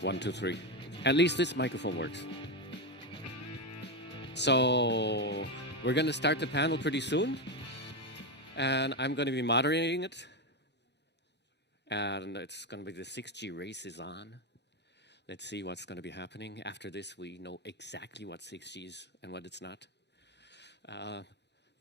1, 2, 3. At least this microphone works. So we're going to start the panel pretty soon. And I'm going to be moderating it. And it's going to be the 6G race is on. Let's see what's going to be happening. After this, we know exactly what 6G is and what it's not.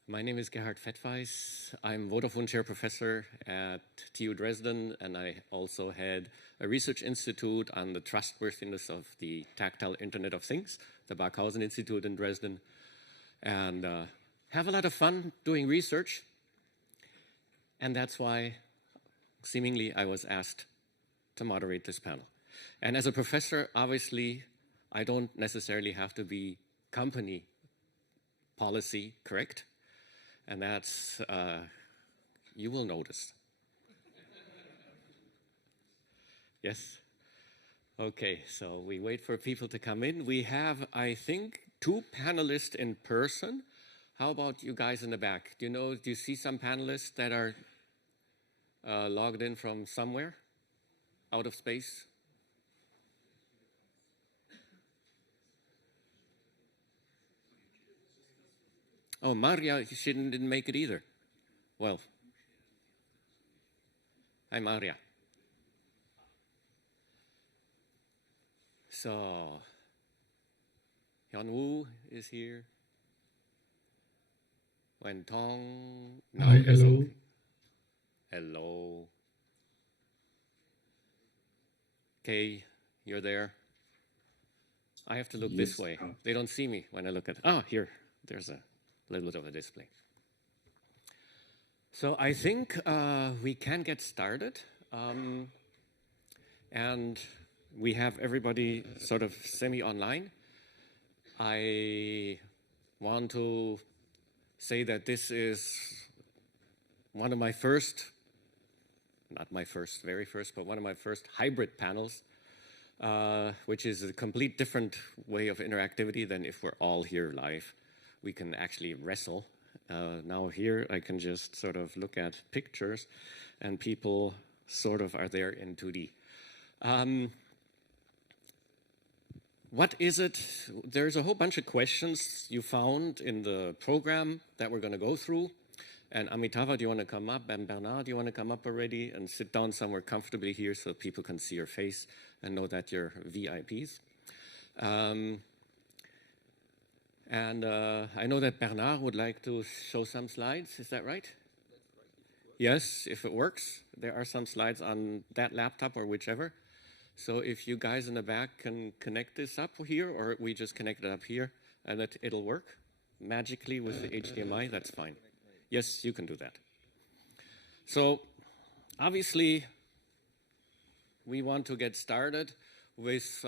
My name is Gerhard Fettweis. I'm Vodafone Chair Professor at TU Dresden, and I also head a research institute on the trustworthiness of the tactile Internet of Things, the Barkhausen Institute in Dresden, and have a lot of fun doing research. And that's why, seemingly, I was asked to moderate this panel. And as a professor, obviously, I don't necessarily have to be company policy correct. And that's, you will notice. Yes? Okay, so we wait for people to come in. We have, I think, 2 panelists in person. How about you guys in the back? Do you see some panelists that are logged in from somewhere out of space? Oh, Marja, she didn't make it either. Well, hi, Marja. So, Hyeon is here. Wen Tong. Hi, hello. Okay. Hello. Okay, you're there. I have to look this way. They don't see me when I look at. Ah, here. There's a little bit of a display. So I think we can get started. And we have everybody sort of semi-online. I want to say that this is one of my first, not my first, very first, but one of my first hybrid panels, which is a complete different way of interactivity than if we're all here live. We can actually wrestle. Now here I can just sort of look at pictures and people sort of are there in 2D. What is it? There's a whole bunch of questions you found in the program that we're going to go through. And Amitava, do you want to come up? And Bernard, do you want to come up already and sit down somewhere comfortably here so people can see your face and know that you're VIPs? And I know that Bernard would like to show some slides. Is that right? Yes, if it works. There are some slides on that laptop or whichever. So if you guys in the back can connect this up here, or we just connect it up here, and it'll work magically with the HDMI, that's fine. Yes, you can do that. So obviously, we want to get started with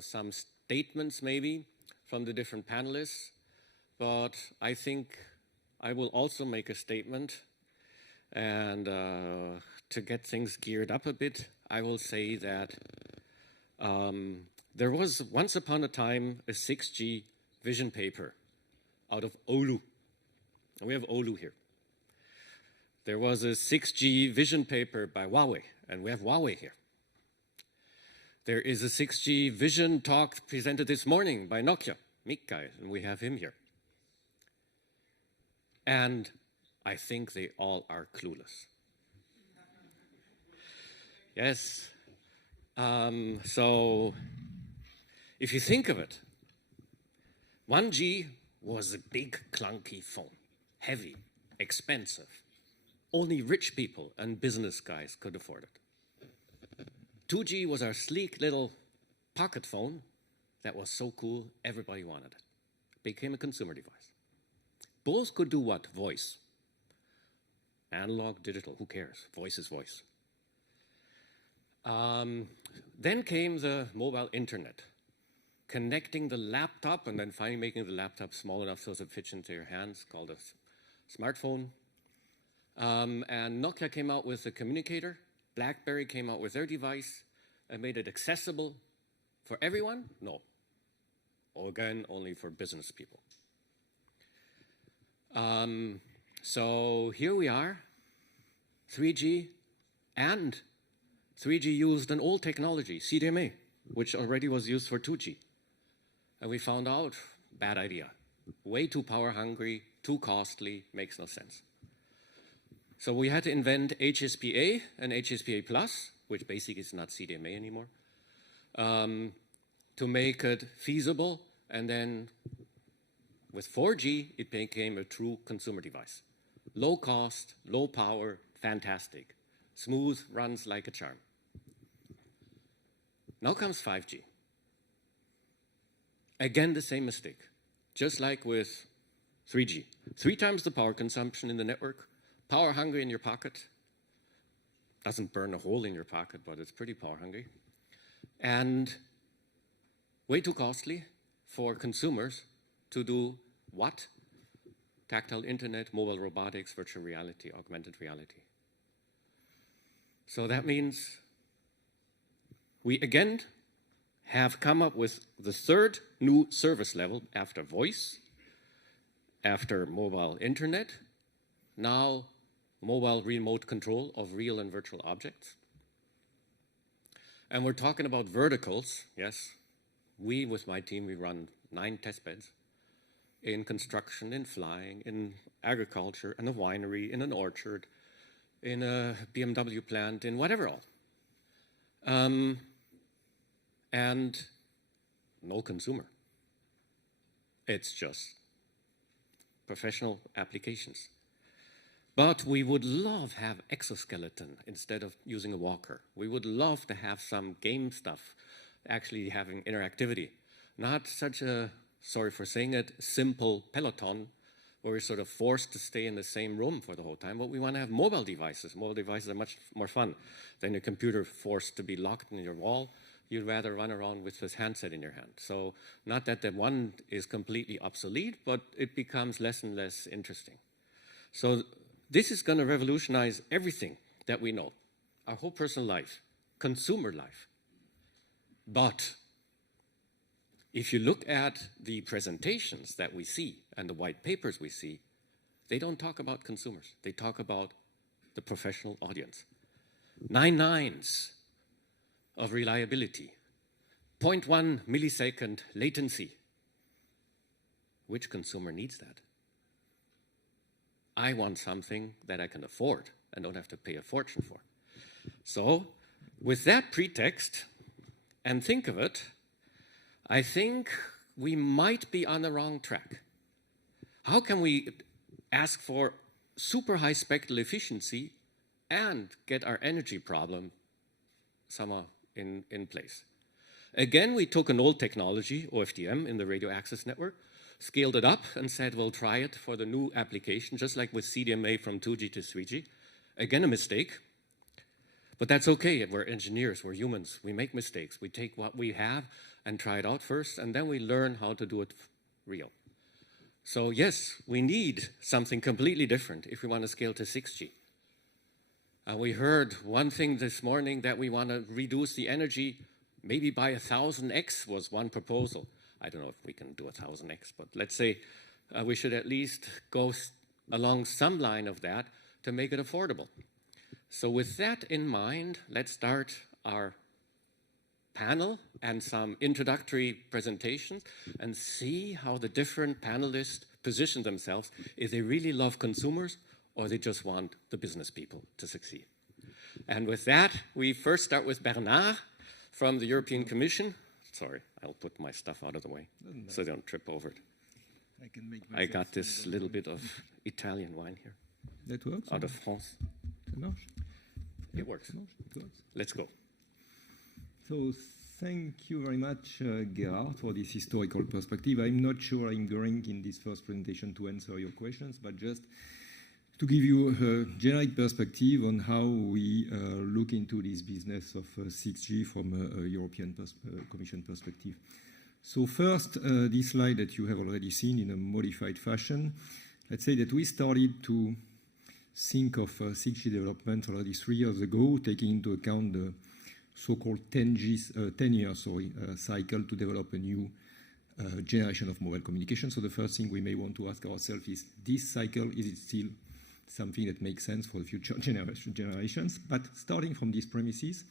some statements maybe from the different panelists, but I think I will also make a statement. And to get things geared up a bit, I will say that there was once upon a time a 6G vision paper out of Oulu. We have Oulu here. There was a 6G vision paper by Huawei, and we have Huawei here. There is a 6G vision talk presented this morning by Nokia, Mikkai, and we have him here. And I think they all are clueless. Yes. So if you think of it, 1G was a big clunky phone, heavy, expensive. Only rich people and business guys could afford it. 2G was our sleek little pocket phone that was so cool, everybody wanted it. Became a consumer device. Both could do what? Voice. Analog, digital, who cares? Voice is voice. Then came the mobile internet, connecting the laptop and then finally making the laptop small enough so it fits into your hands, called a smartphone. And Nokia came out with a communicator. BlackBerry came out with their device and made it accessible for everyone? No. Again, only for business people. So here we are, 3G, and 3G used an old technology, CDMA, which already was used for 2G. And we found out, bad idea. Way too power hungry, too costly, makes no sense. So we had to invent HSPA and HSPA Plus, which basically is not CDMA anymore, to make it feasible. And then with 4G, it became a true consumer device. Low cost, low power, fantastic. Smooth, runs like a charm. Now comes 5G. Again, the same mistake. Just like with 3G. 3 times the power consumption in the network, power hungry in your pocket. Doesn't burn a hole in your pocket, but it's pretty power hungry. And way too costly for consumers to do what? Tactile internet, mobile robotics, virtual reality, augmented reality. So that means we again have come up with the third new service level after voice, after mobile internet, now mobile remote control of real and virtual objects. And we're talking about verticals, yes. We, with my team, we run 9 test beds in construction, in flying, in agriculture, in a winery, in an orchard, in a BMW plant, in whatever all. And no consumer. It's just professional applications. But we would love to have exoskeleton instead of using a walker. We would love to have some game stuff, actually having interactivity. Not such a, sorry for saying it, simple peloton where we're sort of forced to stay in the same room for the whole time, but we want to have mobile devices. Mobile devices are much more fun than a computer forced to be locked in your wall. You'd rather run around with this handset in your hand. So not that the one is completely obsolete, but it becomes less and less interesting. So this is going to revolutionize everything that we know, our whole personal life, consumer life. But if you look at the presentations that we see and the white papers we see, they don't talk about consumers. They talk about the professional audience. 9 nines of reliability, 0.1 millisecond latency. Which consumer needs that? I want something that I can afford and don't have to pay a fortune for. So with that pretext, and think of it, I think we might be on the wrong track. How can we ask for super high spectral efficiency and get our energy problem somehow in place? Again, we took an old technology, OFDM, in the radio access network, scaled it up and said, we'll try it for the new application, just like with CDMA from 2G to 3G. Again, a mistake. But that's okay. We're engineers, we're humans. We make mistakes. We take what we have and try it out first, and then we learn how to do it real. So yes, we need something completely different if we want to scale to 6G. We heard one thing this morning that we want to reduce the energy maybe by 1,000x was one proposal. I don't know if we can do 1,000x, but let's say we should at least go along some line of that to make it affordable. So with that in mind, let's start our panel and some introductory presentations and see how the different panelists position themselves, if they really love consumers or they just want the business people to succeed. And with that, we first start with Bernard from the European Commission. Sorry, I'll put my stuff out of the way so they don't trip over it. I got this little bit of Italian wine here. That works? Out of France. Ça marche? It works. Let's go. So thank you very much, Gerhard, for this historical perspective. I'm not sure I'm going in this first presentation to answer your questions, but just to give you a generic perspective on how we look into this business of 6G from a European Commission perspective. So first, this slide that you have already seen in a modified fashion. Let's say that we started to think of 6G development already 3 years ago, taking into account the so-called 10-year cycle to develop a new generation of mobile communication. So the first thing we may want to ask ourselves is, this cycle, is it still something that makes sense for the future generations? But starting from these premises,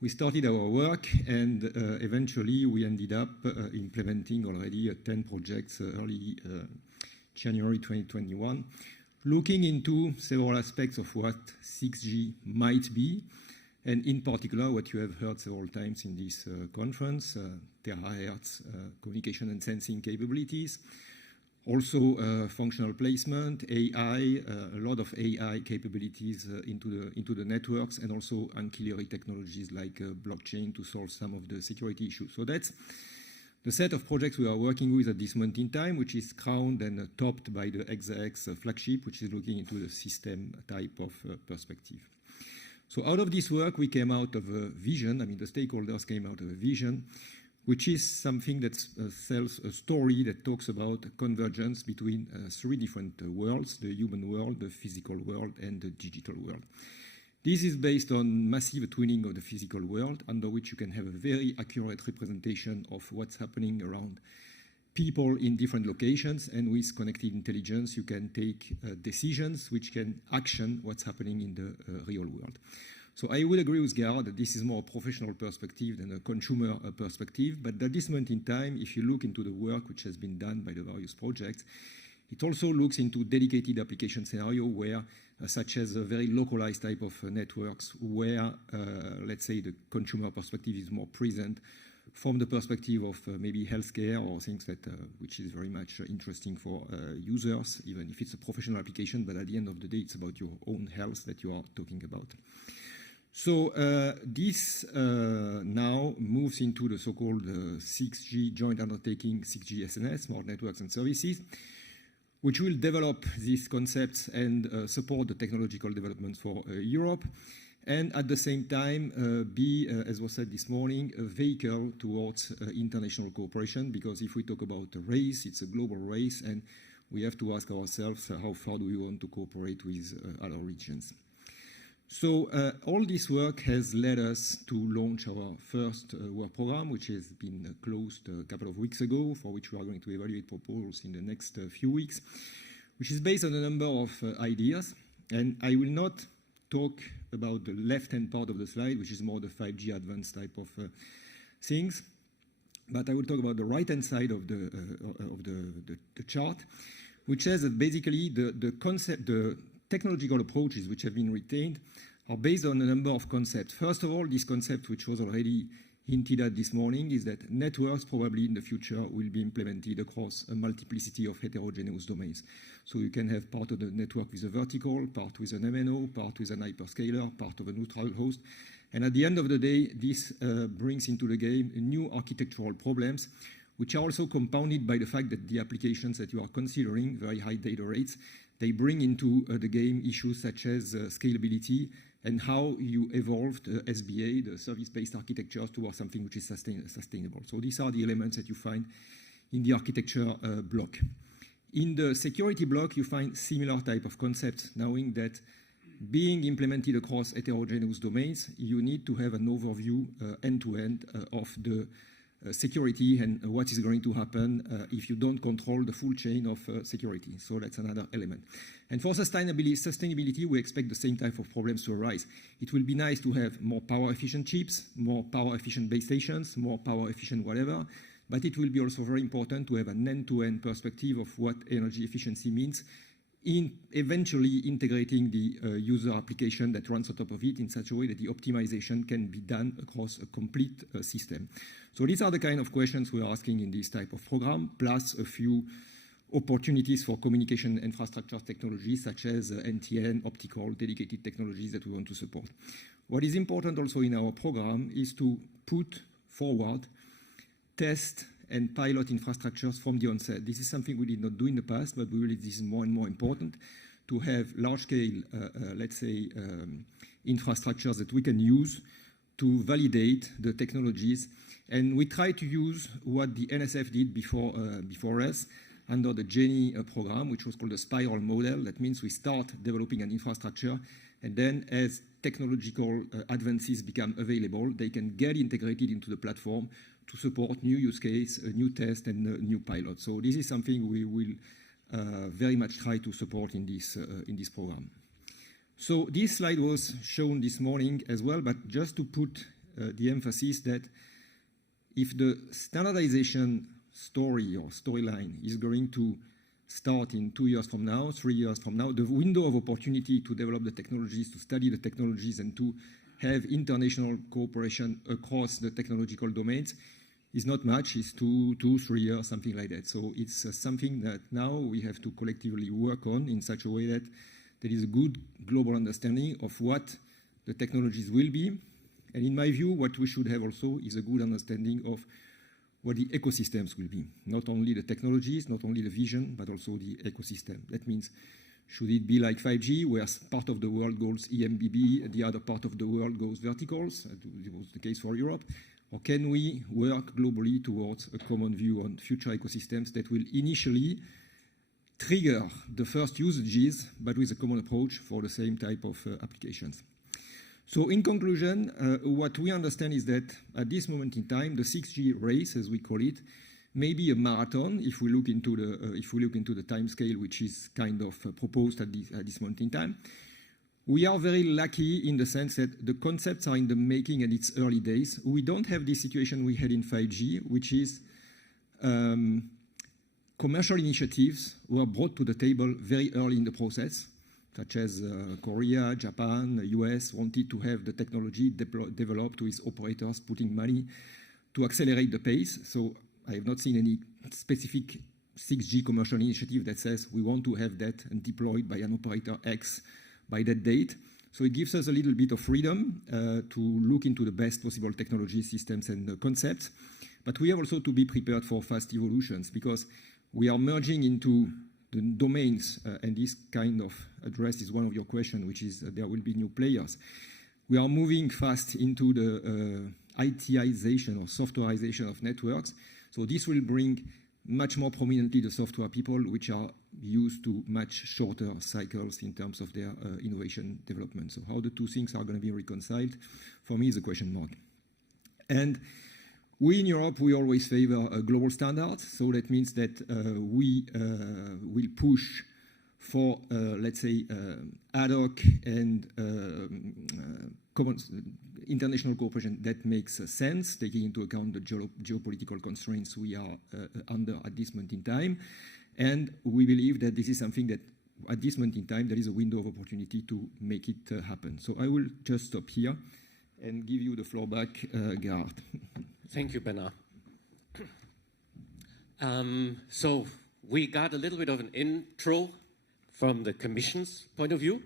we started our work, and eventually we ended up implementing already 10 projects early January 2021, looking into several aspects of what 6G might be, and in particular what you have heard several times in this conference, terahertz communication and sensing capabilities, also functional placement, AI, a lot of AI capabilities into the networks, and also ancillary technologies like blockchain to solve some of the security issues. So that's the set of projects we are working with at this moment in time, which is crowned and topped by the XAX flagship, which is looking into the system type of perspective. So out of this work, we came out of a vision. I mean, the stakeholders came out of a vision, which is something that sells a story that talks about convergence between 3 different worlds: the human world, the physical world, and the digital world. This is based on massive twinning of the physical world, under which you can have a very accurate representation of what's happening around people in different locations, and with connected intelligence, you can take decisions which can action what's happening in the real world. So I would agree with Gerhard that this is more a professional perspective than a consumer perspective, but at this moment in time, if you look into the work which has been done by the various projects, it also looks into dedicated application scenario where, such as a very localized type of networks, where, let's say, the consumer perspective is more present from the perspective of maybe healthcare or things that, which is very much interesting for users, even if it's a professional application, but at the end of the day, it's about your own health that you are talking about. So this now moves into the so-called 6G joint undertaking, 6G SNS, Smart Networks and Services, which will develop these concepts and support the technological development for Europe, and at the same time be, as was said this morning, a vehicle towards international cooperation, because if we talk about a race, it's a global race, and we have to ask ourselves how far do we want to cooperate with other regions. So all this work has led us to launch our first work program, which has been closed a couple of weeks ago, for which we are going to evaluate proposals in the next few weeks, which is based on a number of ideas. And I will not talk about the left-hand part of the slide, which is more the 5G advanced type of things, but I will talk about the right-hand side of the chart, which says that basically the technological approaches which have been retained are based on a number of concepts. First of all, this concept, which was already hinted at this morning, is that networks probably in the future will be implemented across a multiplicity of heterogeneous domains. So you can have part of the network with a vertical, part with an MNO, part with an hyperscaler, part of a neutral host. And at the end of the day, this brings into the game new architectural problems, which are also compounded by the fact that the applications that you are considering, very high data rates, they bring into the game issues such as scalability and how you evolved SBA, the service-based architectures, towards something which is sustainable. So these are the elements that you find in the architecture block. In the security block, you find similar type of concepts, knowing that being implemented across heterogeneous domains, you need to have an overview end-to-end of the security and what is going to happen if you don't control the full chain of security. So that's another element. And for sustainability, we expect the same type of problems to arise. It will be nice to have more power-efficient chips, more power-efficient base stations, more power-efficient whatever, but it will be also very important to have an end-to-end perspective of what energy efficiency means, in eventually integrating the user application that runs on top of it in such a way that the optimization can be done across a complete system. So these are the kind of questions we are asking in this type of program, plus a few opportunities for communication infrastructure technologies such as NTN, optical, dedicated technologies that we want to support. What is important also in our program is to put forward, test, and pilot infrastructures from the onset. This is something we did not do in the past, but we believe this is more and more important to have large-scale, let's say, infrastructures that we can use to validate the technologies. And we try to use what the NSF did before us under the Jenny program, which was called the spiral model. That means we start developing an infrastructure, and then as technological advances become available, they can get integrated into the platform to support new use case, new test, and new pilot. So this is something we will very much try to support in this program. So this slide was shown this morning as well, but just to put the emphasis that if the standardization story or storyline is going to start in 2 years from now, 3 years from now, the window of opportunity to develop the technologies, to study the technologies, and to have international cooperation across the technological domains is not much. It's 2, 3 years, something like that. So it's something that now we have to collectively work on in such a way that there is a good global understanding of what the technologies will be. And in my view, what we should have also is a good understanding of what the ecosystems will be. Not only the technologies, not only the vision, but also the ecosystem. That means, should it be like 5G, where part of the world goes eMBB, the other part of the world goes verticals? It was the case for Europe. Or can we work globally towards a common view on future ecosystems that will initially trigger the first usages, but with a common approach for the same type of applications? So in conclusion, what we understand is that at this moment in time, the 6G race, as we call it, may be a marathon if we look into the time scale, which is kind of proposed at this moment in time. We are very lucky in the sense that the concepts are in the making and it's early days. We don't have this situation we had in 5G, which is commercial initiatives were brought to the table very early in the process, such as Korea, Japan, US wanted to have the technology developed with operators putting money to accelerate the pace. So I have not seen any specific 6G commercial initiative that says we want to have that and deployed by an operator X by that date. So it gives us a little bit of freedom to look into the best possible technology systems and concepts. But we have also to be prepared for fast evolutions because we are merging into the domains, and this kind of addresses one of your questions, which is there will be new players. We are moving fast into the ITization or softwareization of networks. So this will bring much more prominently the software people, which are used to much shorter cycles in terms of their innovation development. So how the two things are going to be reconciled, for me, is a question mark. And we in Europe, we always favor global standards. So that means that we will push for, let's say, ad hoc and international cooperation that makes sense, taking into account the geopolitical constraints we are under at this moment in time. And we believe that this is something that at this moment in time, there is a window of opportunity to make it happen. So I will just stop here and give you the floor back, Gerhard. Thank you, Bernard. So we got a little bit of an intro from the Commission's point of view.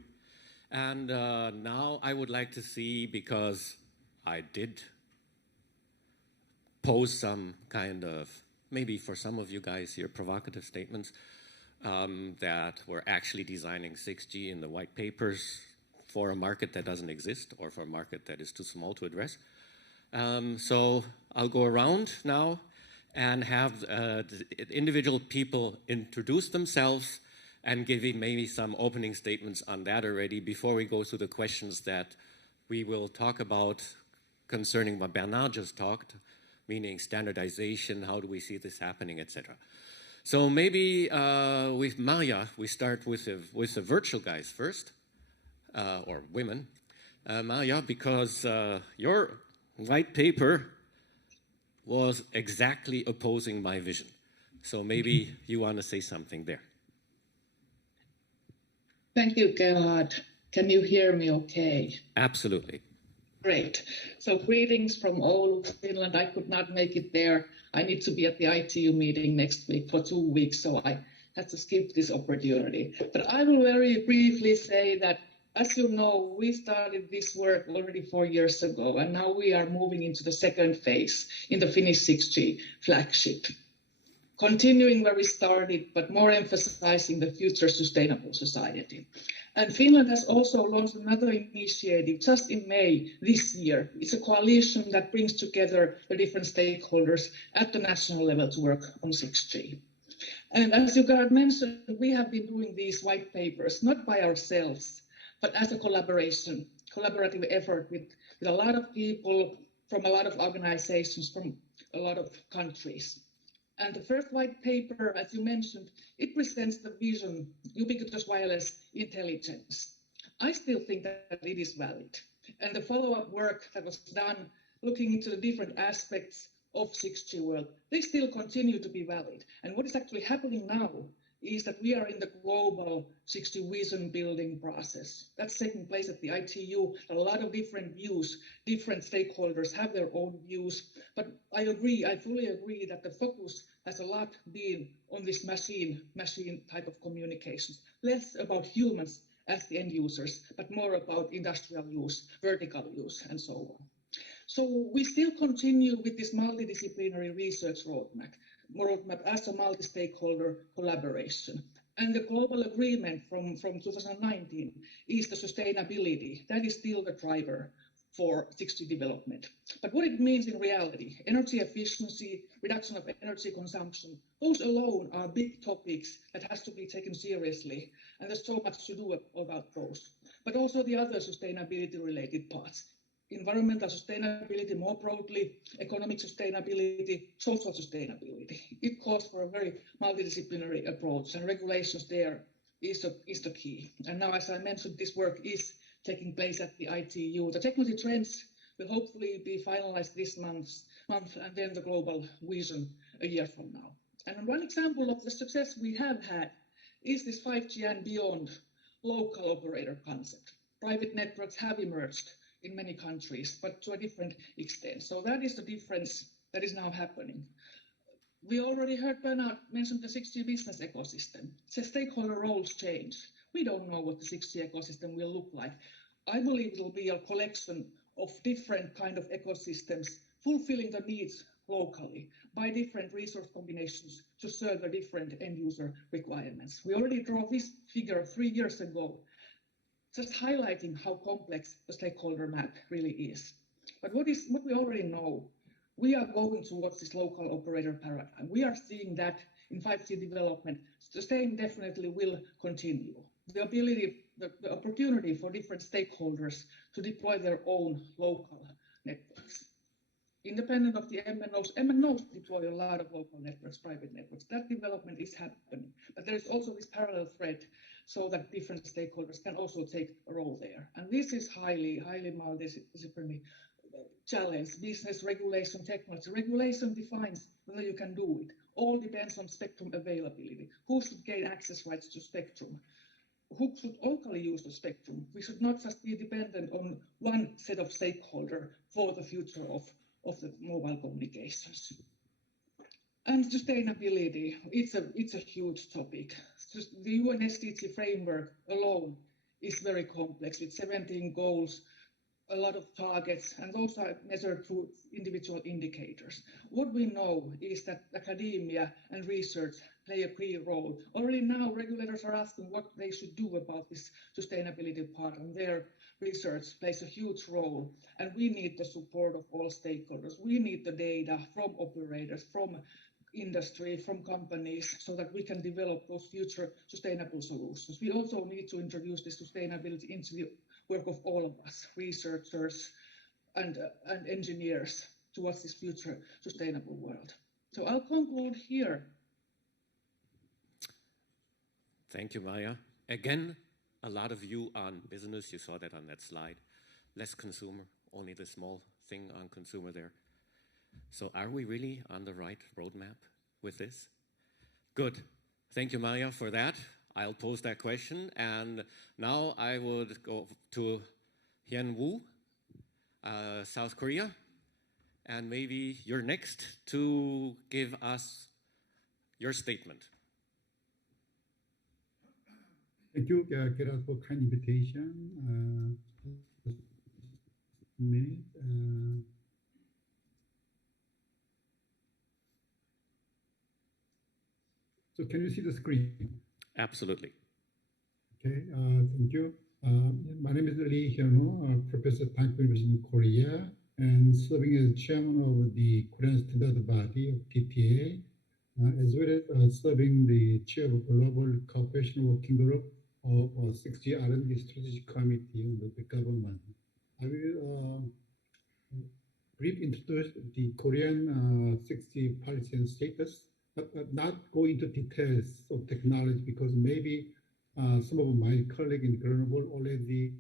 And now I would like to see, because I did pose some kind of, maybe for some of you guys here, provocative statements that we're actually designing 6G in the white papers for a market that doesn't exist or for a market that is too small to address. So I'll go around now and have the individual people introduce themselves and giving maybe some opening statements on that already before we go to the questions that we will talk about concerning what Bernard just talked, meaning standardization, how do we see this happening, etc. So maybe with Marja, we start with the virtual guys first, or women. Marja, because your white paper was exactly opposing my vision. So maybe you want to say something there. Thank you, Gerhard. Can you hear me okay? Absolutely. Great. So greetings from Oulu, Finland. I could not make it there. I need to be at the ITU meeting next week for 2 weeks, so I had to skip this opportunity. But I will very briefly say that, as you know, we started this work already 4 years ago, and now we are moving into the second phase in the Finnish 6G flagship. Continuing where we started, but more emphasizing the future sustainable society. And Finland has also launched another initiative just in May this year. It's a coalition that brings together the different stakeholders at the national level to work on 6G. And as you Gerhard mentioned, we have been doing these white papers, not by ourselves, but as a collaborative effort with a lot of people from a lot of organizations from a lot of countries. And the first white paper, as you mentioned, it presents the vision, ubiquitous wireless intelligence. I still think that it is valid. And the follow-up work that was done looking into the different aspects of 6G world, they still continue to be valid. And what is actually happening now is that we are in the global 6G vision building process. That's taking place at the ITU. A lot of different views, different stakeholders have their own views. But I fully agree that the focus has a lot been on this machine type of communications. Less about humans as the end users, but more about industrial use, vertical use, and so on. So we still continue with this multidisciplinary research roadmap as a multi-stakeholder collaboration. And the global agreement from 2019 is the sustainability. That is still the driver for 6G development. But what it means in reality, energy efficiency, reduction of energy consumption, those alone are big topics that has to be taken seriously. And there's so much to do about those. But also the other sustainability related parts. Environmental sustainability more broadly, economic sustainability, social sustainability. It calls for a very multidisciplinary approach, and regulations there is the key. And now, as I mentioned, this work is taking place at the ITU. The technology trends will hopefully be finalized this month, and then the global vision a year from now. And one example of the success we have had is this 5G and beyond local operator concept. Private networks have emerged in many countries, but to a different extent. So that is the difference that is now happening. We already heard Bernard mention the 6G business ecosystem. The stakeholder roles change. We don't know what the 6G ecosystem will look like. I believe it will be a collection of different kind of ecosystems fulfilling the needs locally by different resource combinations to serve the different end user requirements. We already drew this figure 3 years ago, just highlighting how complex the stakeholder map really is. But what we already know, we are going towards this local operator paradigm. We are seeing that in 5G development. The same definitely will continue. The ability, the opportunity for different stakeholders to deploy their own local networks. Independent of the MNOs, MNOs deploy a lot of local networks, private networks. That development is happening. But there is also this parallel thread so that different stakeholders can also take a role there. And this is highly multidisciplinary challenge. Business, regulation, technology. Regulation defines whether you can do it. All depends on spectrum availability. Who should gain access rights to spectrum? Who should locally use the spectrum? We should not just be dependent on one set of stakeholders for the future of the mobile communications. And sustainability, it's a huge topic. The UN SDG framework alone is very complex with 17 goals, a lot of targets, and those are measured through individual indicators. What we know is that academia and research play a key role. Already now, regulators are asking what they should do about this sustainability part, and their research plays a huge role. And we need the support of all stakeholders. We need the data from operators, from industry, from companies, so that we can develop those future sustainable solutions. We also need to introduce this sustainability into the work of all of us, researchers and engineers, towards this future sustainable world. So I'll conclude here. Thank you, Marja. Again, a lot of view on business. You saw that on that slide. Less consumer, only the small thing on consumer there. So are we really on the right roadmap with this? Good. Thank you, Marja, for that. I'll pose that question. And now I would go to Hyeon, South Korea. And maybe you're next to give us your statement. Thank you, Gerhard, for kind invitation. So can you see the screen? Absolutely. Okay, thank you. My name is Hyeon, Professor at DanKook University in Korea, and serving as chairman of the Korean Standard Body of TPA, as well as serving the chair of Global Cooperation Working Group of 6G R&D Strategic Committee under the government. I will briefly introduce the Korean 6G policy and status, but not go into details of technology because maybe some of my colleagues in Grenoble already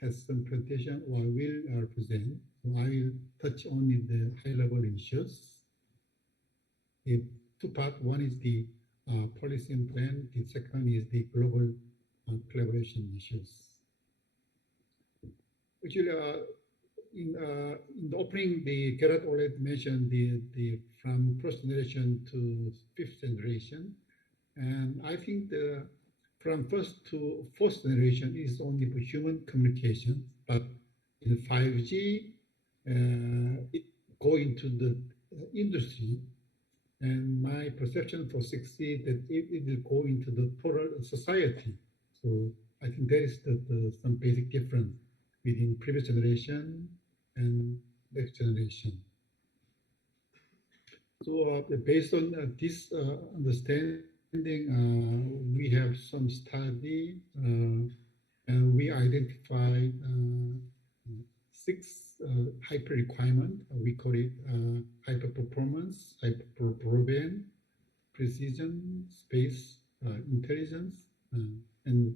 has some presentation or will present. I will touch only the high-level issues. The two parts, one is the policy and plan, the second is the global collaboration issues. Actually, in the opening, the Gerhard already mentioned the from first generation to fifth generation, and I think the from first to fourth generation is only for human communication, but in 5G, it go into the industry, and my perception for 6G that it will go into the total society. So I think there is some basic difference between previous generation and next generation. So based on this understanding, we have some study, and we identified 6 hyper requirement. We call it hyper performance, hyper broadband, precision, space, intelligence, and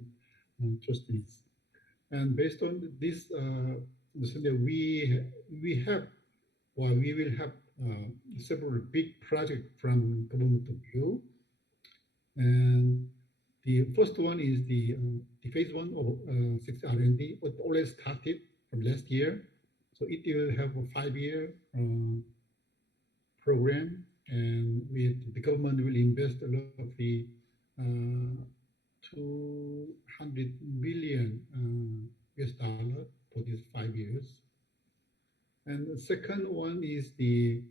trustworthiness. And based on this, we will have several big projects from government view. And the first one is the phase 1 of 6 R&D. It already started from last year, so it will have a 5-year program, and the government will invest a lot of the 200 billion US dollar for these 5 years. And the second one is the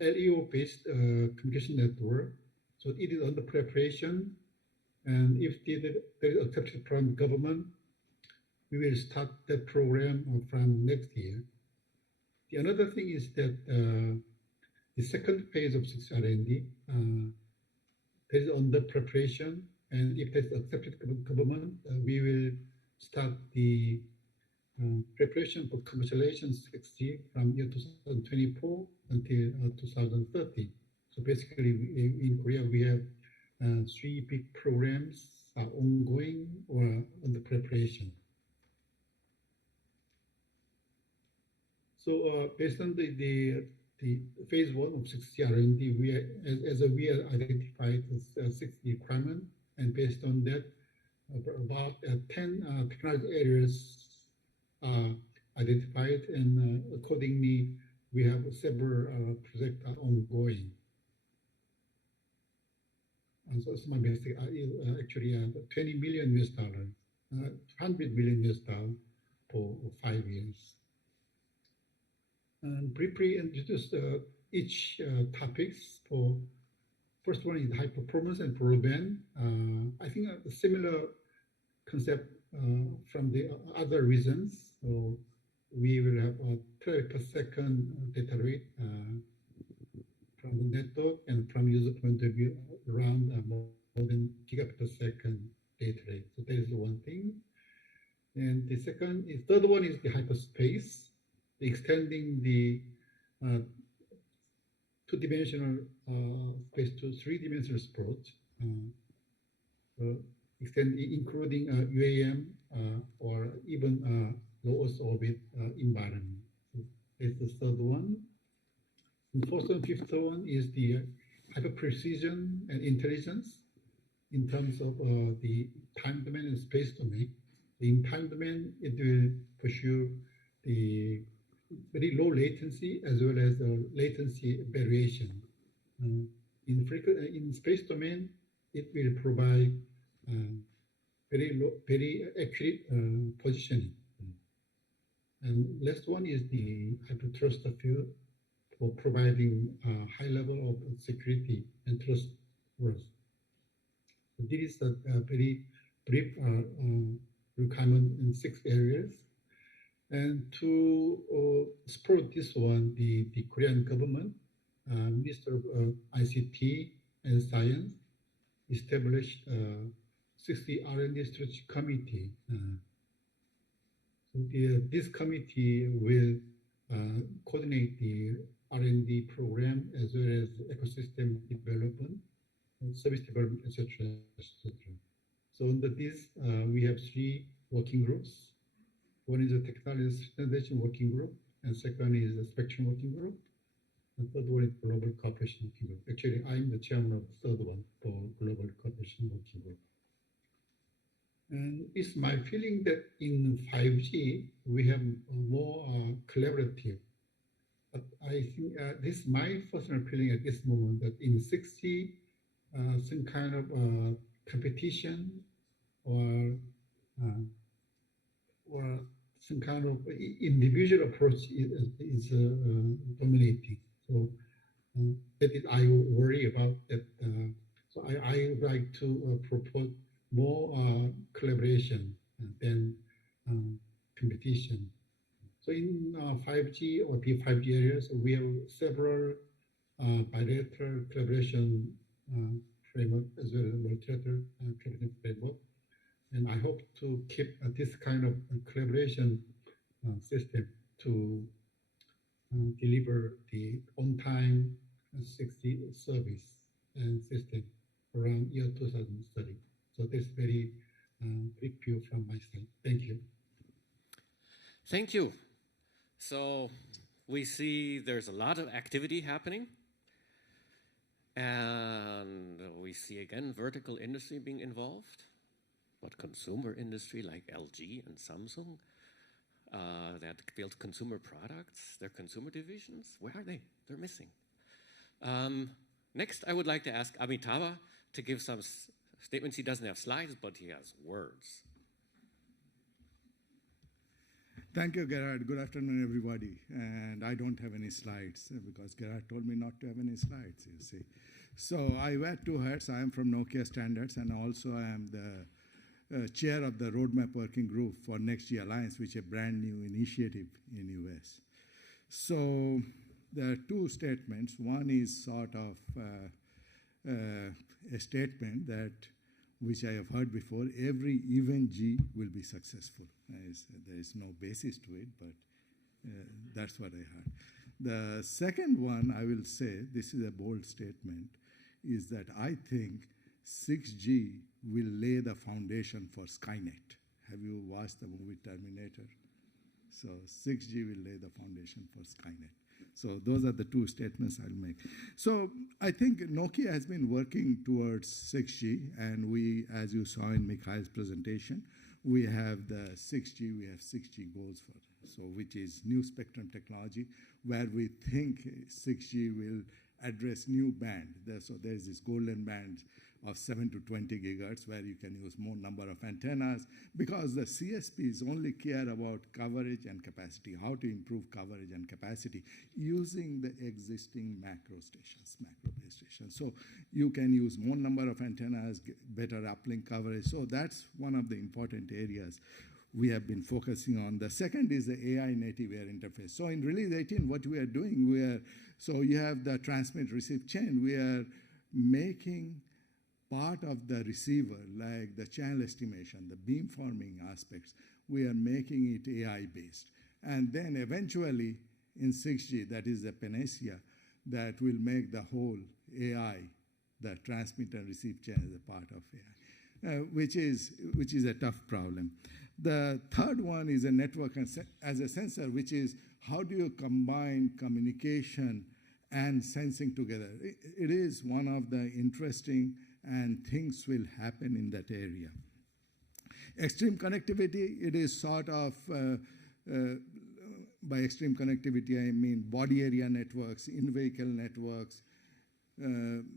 LEO-based communication network. So it is under preparation, and if there is acceptance from government, we will start that program from next year. The another thing is that the second phase of 6 R&D that is under preparation, and if there's accepted government, we will start the preparation for commercialization 6G from year 2024 until 2030. So basically, in Korea, we have 3 big programs ongoing or under preparation. So based on the phase 1 of 6G R&D, we identified 6 requirements, and based on that, about 10 technology areas identified, and accordingly, we have several projects ongoing. And so my mistake is actually $20 million US, $100 million US for 5 years. And briefly introduce each topics. For first one is high performance and broadband. I think a similar concept from the other regions. So we will have a 12 per second data rate from the network, and from user point of view, around more than gigabit per second data rate. So that is one thing. And the third one is the hyperspace, extending the 2-dimensional space to 3-dimensional sport, including UAM or even low Earth orbit environment. So that's the third one. The fourth and fifth one is the hyper precision and intelligence in terms of the time domain and space domain. In time domain, it will pursue the very low latency as well as latency variation. In space domain, it will provide very accurate positioning. And last one is the hypertrust field for providing a high level of security and trustworthiness. So this is a very brief requirement in 6 areas. And to support this one, the Korean government, Minister of ICT and Science, established 6G R&D Strategy Committee. So this committee will coordinate the R&D program as well as ecosystem development, service development, etc., etc. So under this, we have 3 working groups. One is the technology standardization working group, and second is the spectrum working group. The third one is global cooperation working group. Actually, I'm the chairman of the third one for global cooperation working group. And it's my feeling that in 5G, we have more collaborative. But I think this is my personal feeling at this moment, that in 6G, some kind of competition or some kind of individual approach is dominating. So that is I worry about that. So I would like to propose more collaboration than competition. So in 5G or P5G areas, we have several bilateral collaboration framework as well as multilateral collaboration framework. And I hope to keep this kind of collaboration system to deliver the on-time 6G service and system around year 2030. So this very brief view from my side. Thank you. Thank you. So we see there's a lot of activity happening. And we see again vertical industry being involved. But consumer industry like LG and Samsung that build consumer products, their consumer divisions, where are they? They're missing. Next, I would like to ask Amitava to give some statements. He doesn't have slides, but he has words. Thank you, Gerhard. Good afternoon, everybody. And I don't have any slides because Gerhard told me not to have any slides, you see. So I wear two hats. I am from Nokia Standards, and also I am the chair of the Roadmap Working Group for Next G Alliance, which is a brand new initiative in US. So there are two statements. One is sort of a statement that which I have heard before, every event G will be successful. There is no basis to it, but that's what I heard. The second one, I will say, this is a bold statement, is that I think 6G will lay the foundation for Skynet. Have you watched the movie Terminator? So 6G will lay the foundation for Skynet. So those are the two statements I'll make. So I think Nokia has been working towards 6G, and we, as you saw in Mikhail's presentation, we have the 6G, we have 6G goals for it, so which is new spectrum technology, where we think 6G will address new band. So there's this golden band of 7 to 20 gigahertz where you can use more number of antennas, because the CSPs only care about coverage and capacity, how to improve coverage and capacity using the existing macro stations, macro base stations. So you can use more number of antennas, better uplink coverage. So that's one of the important areas we have been focusing on. The second is the AI native air interface. So in release 18, what we are doing, so you have the transmit receive chain. We are making part of the receiver, like the channel estimation, the beamforming aspects, we are making it AI-based. And then eventually in 6G, that is the panacea, that will make the whole AI, the transmit and receive chain as a part of AI, which is a tough problem. The third one is a network as a sensor, which is how do you combine communication and sensing together? It is one of the interesting and things will happen in that area. Extreme connectivity, it is sort of, by extreme connectivity, I mean body area networks, in-vehicle networks,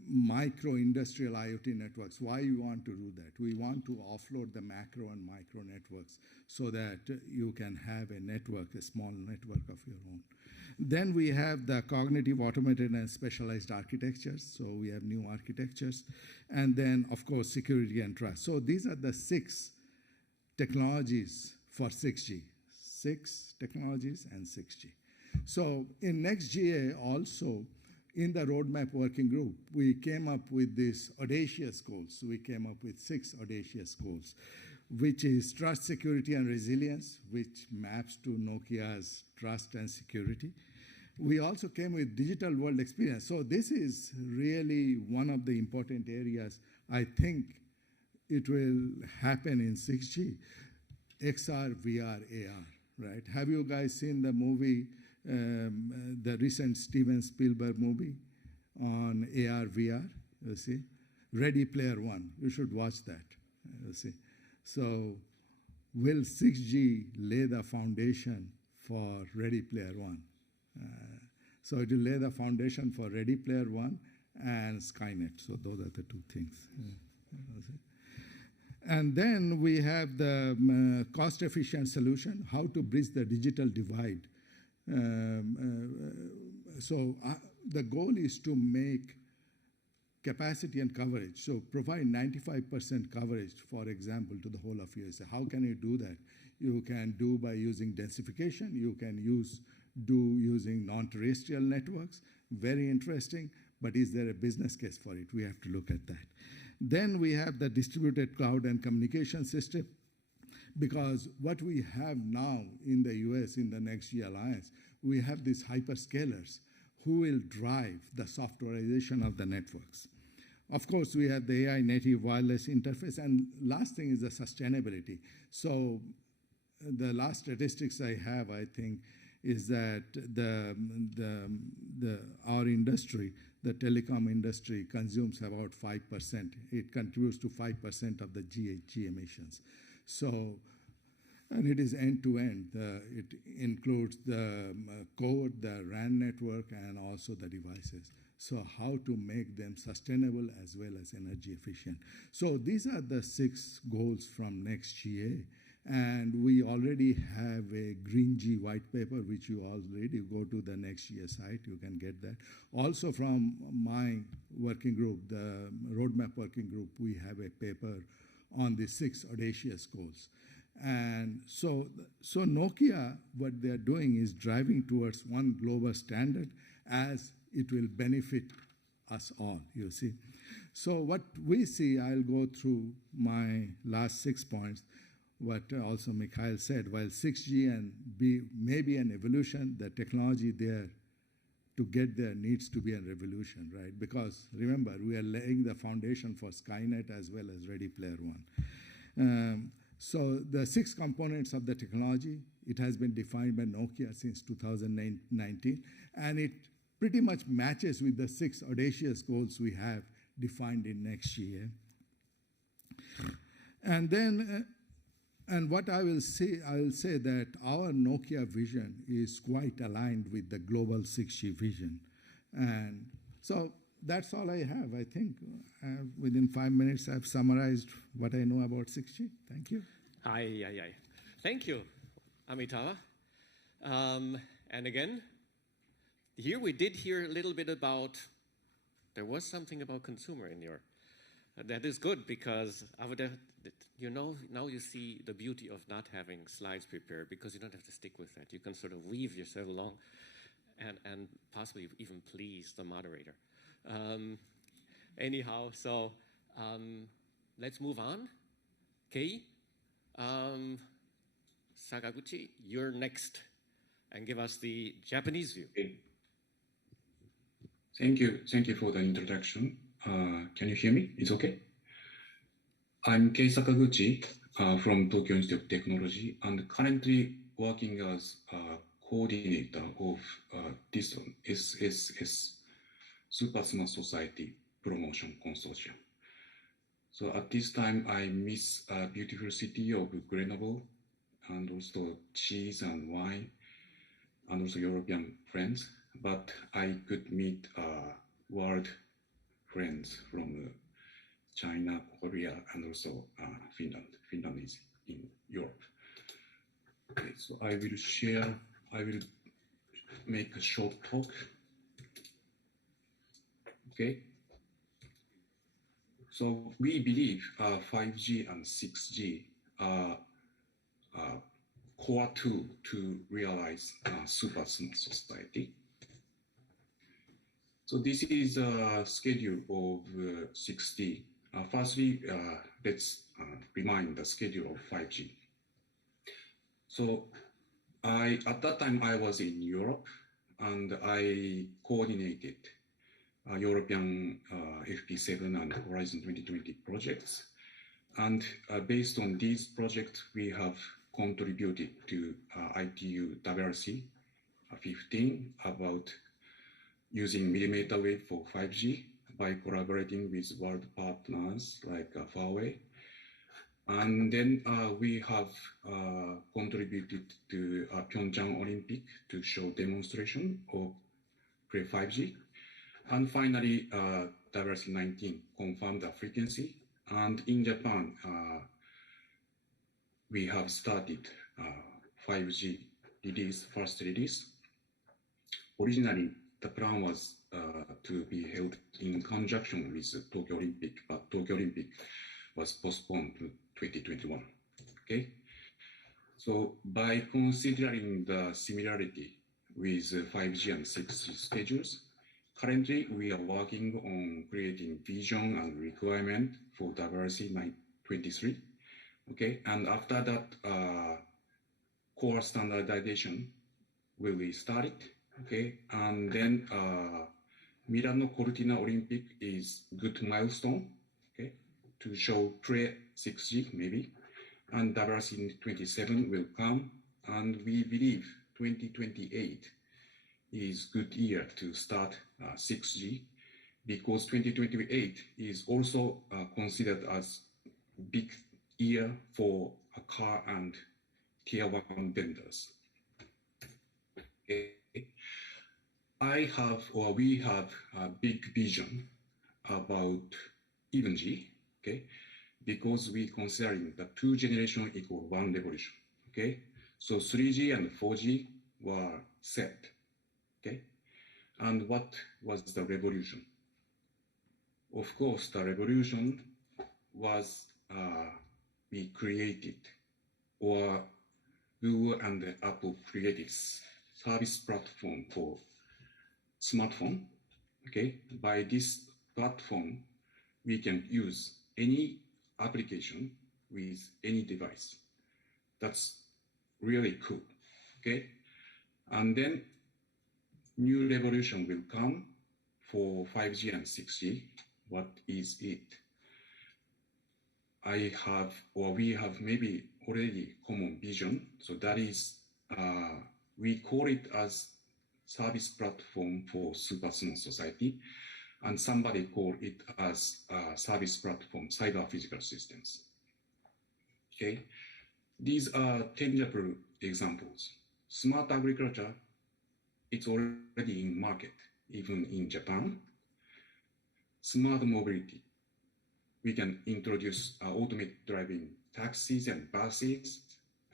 micro-industrial IoT networks. Why you want to do that? We want to offload the macro and micro networks so that you can have a network, a small network of your own. Then we have the cognitive, automated, and specialized architectures. So we have new architectures. And then, of course, security and trust. So these are the 6 technologies for 6G. 6 technologies and 6G. So in NextGA also, in the roadmap working group, we came up with these audacious goals. We came up with 6 audacious goals, which is trust, security, and resilience, which maps to Nokia's trust and security. We also came with digital world experience. So this is really one of the important areas. I think it will happen in 6G. XR, VR, AR. right? Have you guys seen the movie, the recent Steven Spielberg movie on AR, VR, you see? Ready Player One, you should watch that, you see? So will 6G lay the foundation for Ready Player One? So it will lay the foundation for Ready Player One and Skynet. So those are the two things. And then we have the cost-efficient solution, how to bridge the digital divide. So the goal is to make capacity and coverage. So provide 95% coverage, for example, to the whole of USA. How can you do that? You can do by using densification. You can do using non-terrestrial networks. Very interesting, but is there a business case for it? We have to look at that. Then we have the distributed cloud and communication system, because what we have now in the US in the Next G Alliance, we have these hyperscalers who will drive the softwareization of the networks. Of course, we have the AI native wireless interface, and last thing is the sustainability. So the last statistics I have, I think, is that our industry, the telecom industry, consumes about 5%. It contributes to 5% of the GHG emissions. So, and it is end-to-end. It includes the code, the RAN network, and also the devices. So how to make them sustainable as well as energy efficient. So these are the 6 goals from Next GA. And we already have a Green G white paper, which you all read. You go to the Next GA site, you can get that. Also from my working group, the roadmap working group, we have a paper on the 6 audacious goals. And so Nokia, what they're doing is driving towards one global standard as it will benefit us all, you see. So what we see, I'll go through my last 6 points. What also Mikhail said, while 6G and may be an evolution, the technology there to get there needs to be a revolution, right? Because remember, we are laying the foundation for Skynet as well as Ready Player One. So the 6 components of the technology, it has been defined by Nokia since 2019, and it pretty much matches with the 6 audacious goals we have defined in Next GA. And then, and what I will say that our Nokia vision is quite aligned with the global 6G vision. And so that's all I have, I think. Within 5 minutes, I've summarized what I know about 6G. Thank you. Aye. Thank you, Amitava. And again, here we did hear a little bit about, there was something about consumer in your, that is good because you know, now you see the beauty of not having slides prepared because you don't have to stick with that. You can sort of weave yourself along and possibly even please the moderator. Anyhow, so let's move on. Kei, Sakaguchi, you're next and give us the Japanese view. Okay. Thank you for the introduction. Can you hear me? It's okay? I'm Kei Sakaguchi from Tokyo Institute of Technology and currently working as coordinator of this one, SSS, Super Smart Society Promotion Consortium. So at this time, I miss a beautiful city of Grenoble and also cheese and wine and also European friends, but I could meet world friends from China, Korea, and also Finland. Finland is in Europe. Okay, so I will make a short talk. Okay. So we believe 5G and 6G are core tool to realize super smart society. So this is a schedule of 6G. Firstly, let's remind the schedule of 5G. So at that time I was in Europe and I coordinated European FP7 and Horizon 2020 projects. And based on these projects, we have contributed to ITU WRC 15 about using millimeter wave for 5G by collaborating with world partners like Huawei. And then we have contributed to Pyeongchang Olympic to show demonstration of pre-5G. And finally, WRC 19 confirmed the frequency. And in Japan, we have started 5G release, first release. Originally, the plan was to be held in conjunction with the Tokyo Olympic, but Tokyo Olympic was postponed to 2021. Okay, so by considering the similarity with 5G and 6G schedules, currently we are working on creating vision and requirement for WRC 23. Okay, and after that, core standardization will be started. Okay, and then Milano Cortina Olympic is good milestone. Okay, to show pre-6G maybe, and WRC 27 will come, and we believe 2028 is good year to start 6G, because 2028 is also considered as big year for a car and tier 1 vendors. Okay. We have a big vision about even G, okay, because we considering the 2 generations equal 1 revolution, okay. So 3G and 4G were set, okay. And what was the revolution? Of course, the revolution was we created, or Google and Apple created service platform for smartphone. Okay, by this platform, we can use any application with any device. That's really cool. Okay, and then new revolution will come for 5G and 6G. What is it? We have maybe already common vision. So that is, we call it as service platform for super small society, and somebody call it as service platform cyber physical systems. Okay, these are tangible examples. Smart agriculture, it's already in market, even in Japan. Smart mobility, we can introduce automated driving taxis and buses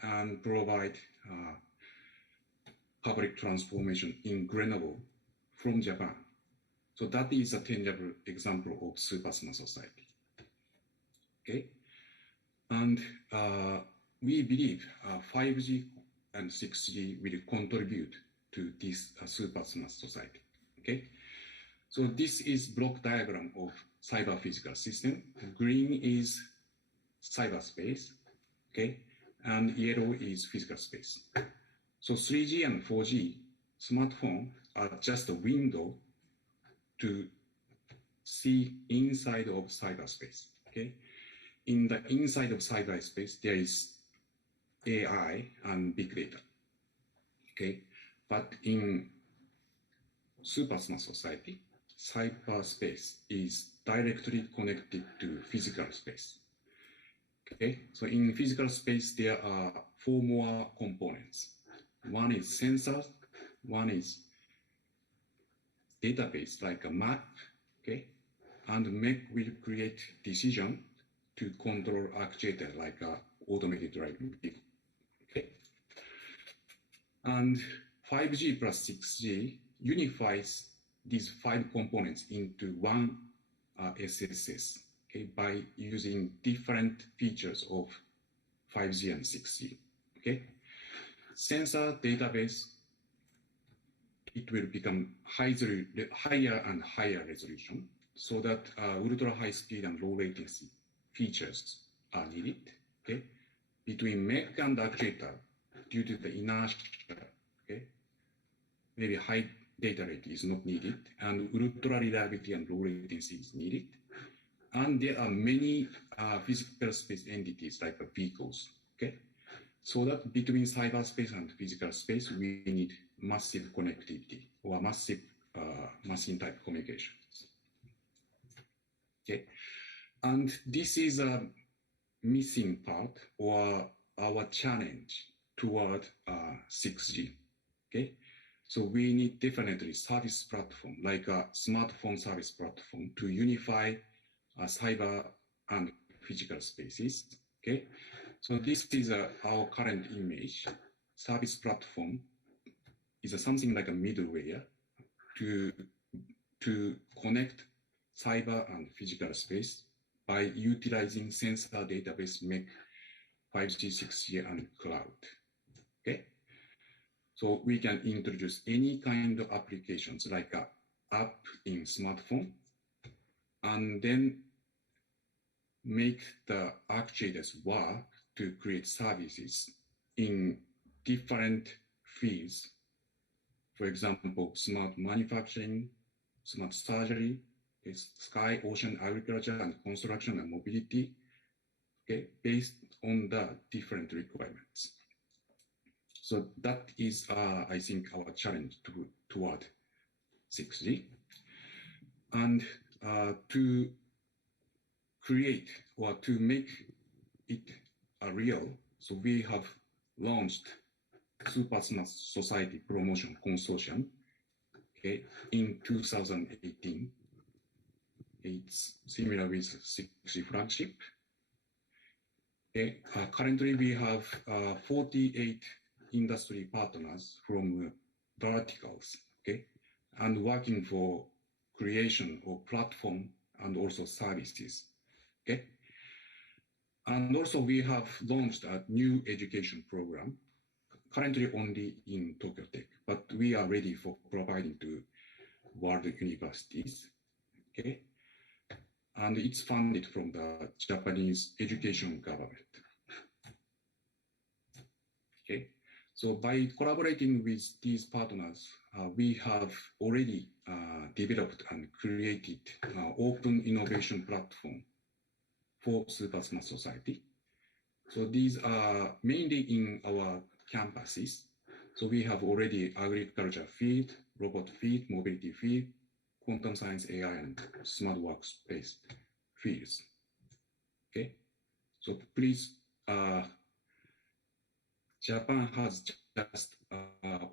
and provide public transformation in Grenoble from Japan. So that is a tangible example of super smart society. Okay, and we believe 5G and 6G will contribute to this super smart society. Okay, so this is block diagram of cyber physical system. Green is cyberspace, okay, and yellow is physical space. So 3G and 4G smartphone are just a window to see inside of cyberspace. Okay, in the inside of cyberspace there is AI and big data. Okay, but in super smart society, cyberspace is directly connected to physical space. Okay, so in physical space there are 4 more components. One is sensors, one is database like a map, okay, and map will create decision to control actuator like a automated driving vehicle. Okay, and 5G plus 6G unifies these 5 components into one SSS, okay, by using different features of 5G and 6G. Okay, sensor database, it will become higher and higher resolution, so that ultra high speed and low latency features are needed. Okay, between mech and actuator, due to the inertia, okay, maybe high data rate is not needed, and ultra reliability and low latency is needed. And there are many physical space entities like vehicles. Okay, So that between cyberspace and physical space, we need massive connectivity or massive machine type communications. Okay, and this is a missing part or our challenge toward 6G. Okay, so we need definitely service platform like a smartphone service platform to unify cyber and physical spaces. Okay, so this is our current image. Service platform is something like a middleware to connect cyber and physical space by utilizing sensor database, make 5G, 6G, and cloud. Okay, so we can introduce any kind of applications like a app in smartphone, and then make the actuators work to create services in different fields. For example, smart manufacturing, smart surgery, sky, ocean, agriculture, and construction and mobility, okay, based on the different requirements. So that is, I think, our challenge toward 6G. And to create or to make it real, so we have launched Super Smart Society Promotion Consortium, okay, in 2018. It's similar with 6G flagship. Okay. Currently, we have 48 industry partners from verticals, okay, and working for creation of platform and also services, okay. And also, we have launched a new education program, currently only in Tokyo Tech, but we are ready for providing to world universities, okay. And it's funded from the Japanese education government. Okay, so by collaborating with these partners, we have already developed and created open innovation platform for Super Smart Society. So these are mainly in our campuses. So we have already agriculture field, robot field, mobility field, quantum science, AI, and smart workspace fields. Okay, so please, Japan has just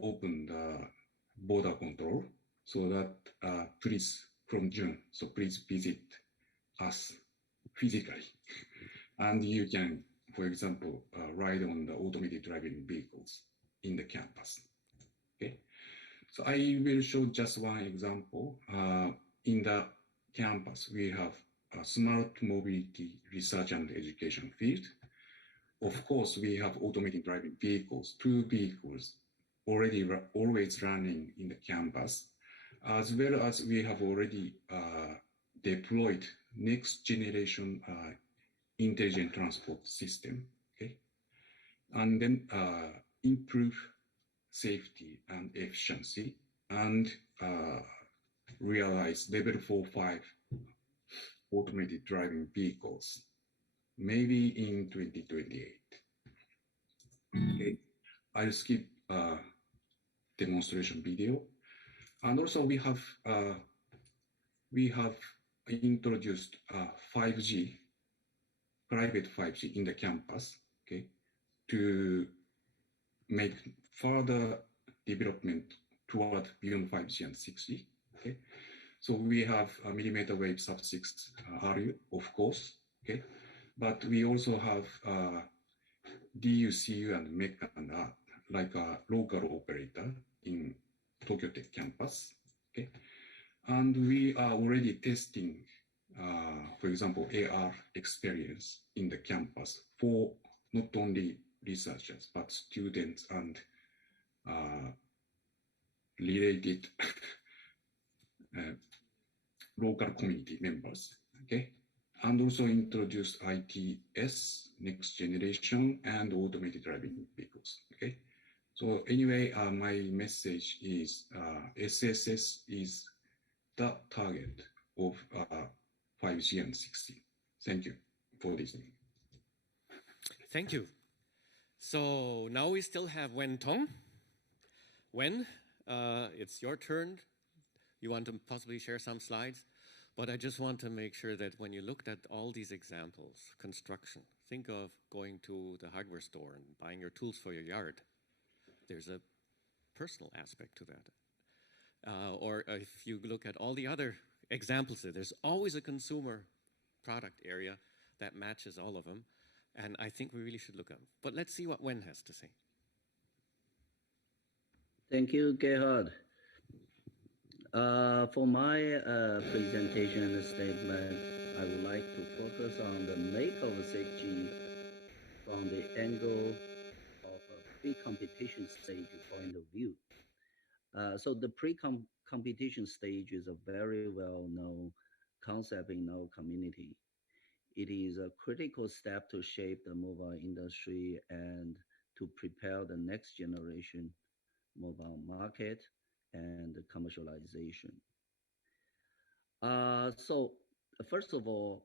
opened border control, so that please, from June, so please visit us physically. And you can, for example, ride on the automated driving vehicles in the campus. Okay. So I will show just one example. In the campus, we have a smart mobility research and education field. Of course, we have automated driving vehicles, 2 vehicles already always running in the campus, as well as we have already deployed next generation intelligent transport system, okay? And then improve safety and efficiency and realize level 4-5 automated driving vehicles, maybe in 2028. Okay, I'll skip demonstration video. And also we have introduced 5G, private 5G in the campus, okay, to make further development toward beyond 5G and 6G, okay. So we have a millimeter wave sub-6 RU, of course, okay, but we also have DU, CU, and MEC and app, like a local operator in Tokyo Tech campus, okay. And we are already testing, for example, AR experience in the campus for not only researchers, but students and related local community members, okay? And also introduce ITS, next generation, and automated driving vehicles, okay? So anyway, my message is SSS is the target of 5G and 6G. Thank you for listening. Thank you. So now we still have Wen Tong. Wen, it's your turn. You want to possibly share some slides, but I just want to make sure that when you looked at all these examples, construction, think of going to the hardware store and buying your tools for your yard. There's a personal aspect to that. Or if you look at all the other examples, there's always a consumer product area that matches all of them. And I think we really should look at them. But let's see what Wen has to say. Thank you, Gerhard. For my presentation and statement, I would like to focus on the make of 6G from the angle of a pre-competition stage point of view. So the pre-competition stage is a very well-known concept in our community. It is a critical step to shape the mobile industry and to prepare the next generation mobile market and commercialization. So first of all,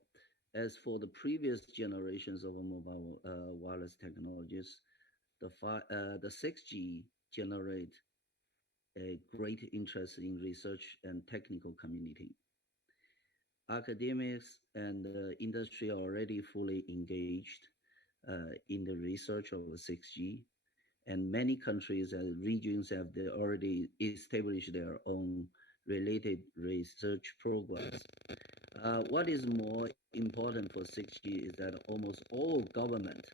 as for the previous generations of mobile wireless technologies, the 6G generate a great interest in research and technical community. Academics and industry are already fully engaged in the research of 6G, and many countries and regions have already established their own related research programs. What is more important for 6G is that almost all governments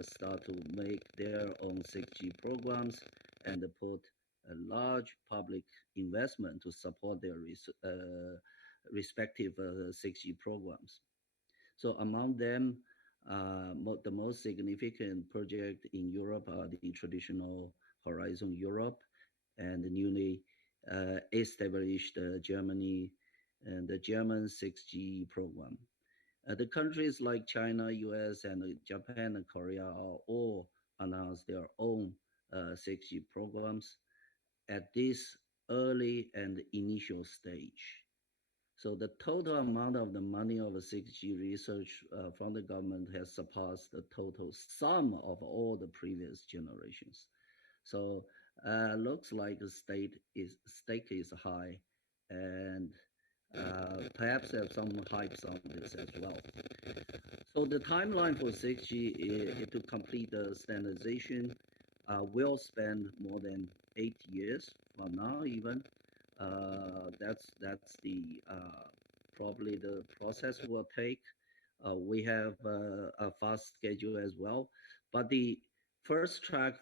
start to make their own 6G programs and put a large public investment to support their respective 6G programs. So among them, the most significant project in Europe are the traditional Horizon Europe and the newly established Germany and the German 6G program. The countries like China, US, and Japan and Korea are all announced their own 6G programs at this early and initial stage. So the total amount of the money of 6G research from the government has surpassed the total sum of all the previous generations. So looks like the stake is high, and perhaps have some hypes on this as well. So the timeline for 6G is to complete the standardization will spend more than 8 years from now even. That's the probably the process will take. We have a fast schedule as well, but the first track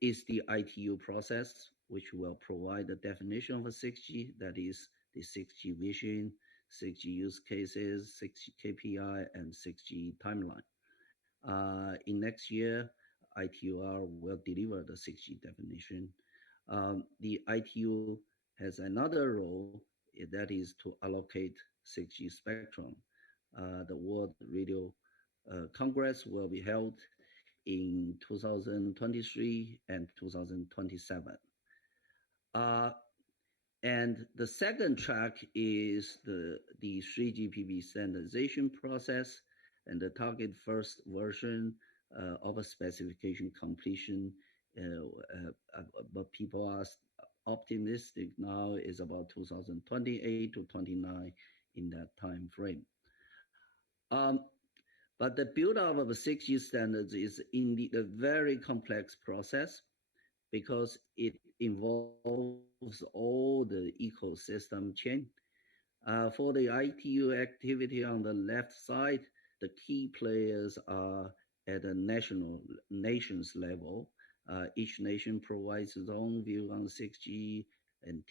is the ITU process, which will provide the definition of a 6G, that is the 6G vision, 6G use cases, 6G KPI, and 6G timeline. In next year, ITUR will deliver the 6G definition. The ITU has another role, that is to allocate 6G spectrum. The World Radio Congress will be held in 2023 and 2027. And the second track is the 3GPP standardization process and the target first version of a specification completion. But people are optimistic now is about 2028 to 29 in that time frame. But the build-up of 6G standards is indeed a very complex process because it involves all the ecosystem chain. For the ITU activity on the left side, the key players are at a nations level. Each nation provides its own view on 6G, and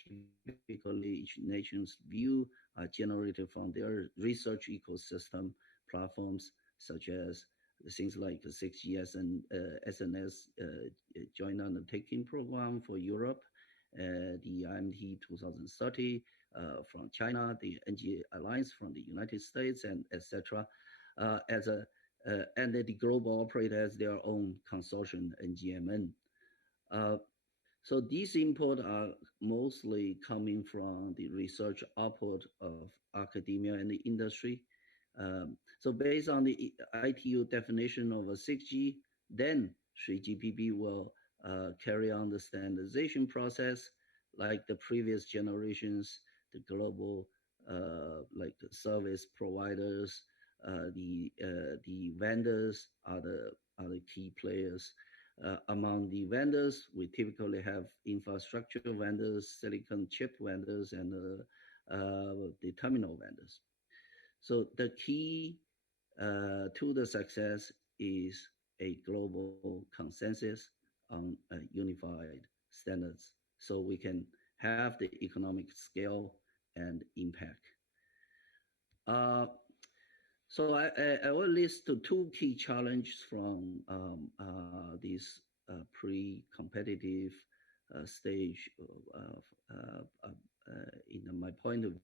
typically each nation's view are generated from their research ecosystem platforms, such as things like the 6G and SNS Joint Undertaking Program for Europe, the IMT 2030 from China, the NG Alliance from the United States, and etc. And the global operator has their own consortium, NGMN. So these input are mostly coming from the research output of academia and the industry. So based on the ITU definition of a 6G, Then 3GPP will carry on the standardization process like the previous generations, the global like the service providers, the vendors are the key players. Among the vendors, we typically have infrastructure vendors, silicon chip vendors, and the terminal vendors. So the key to the success is a global consensus on unified standards, so we can have the economic scale and impact. So I will list two key challenges from this pre-competitive stage in my point of view.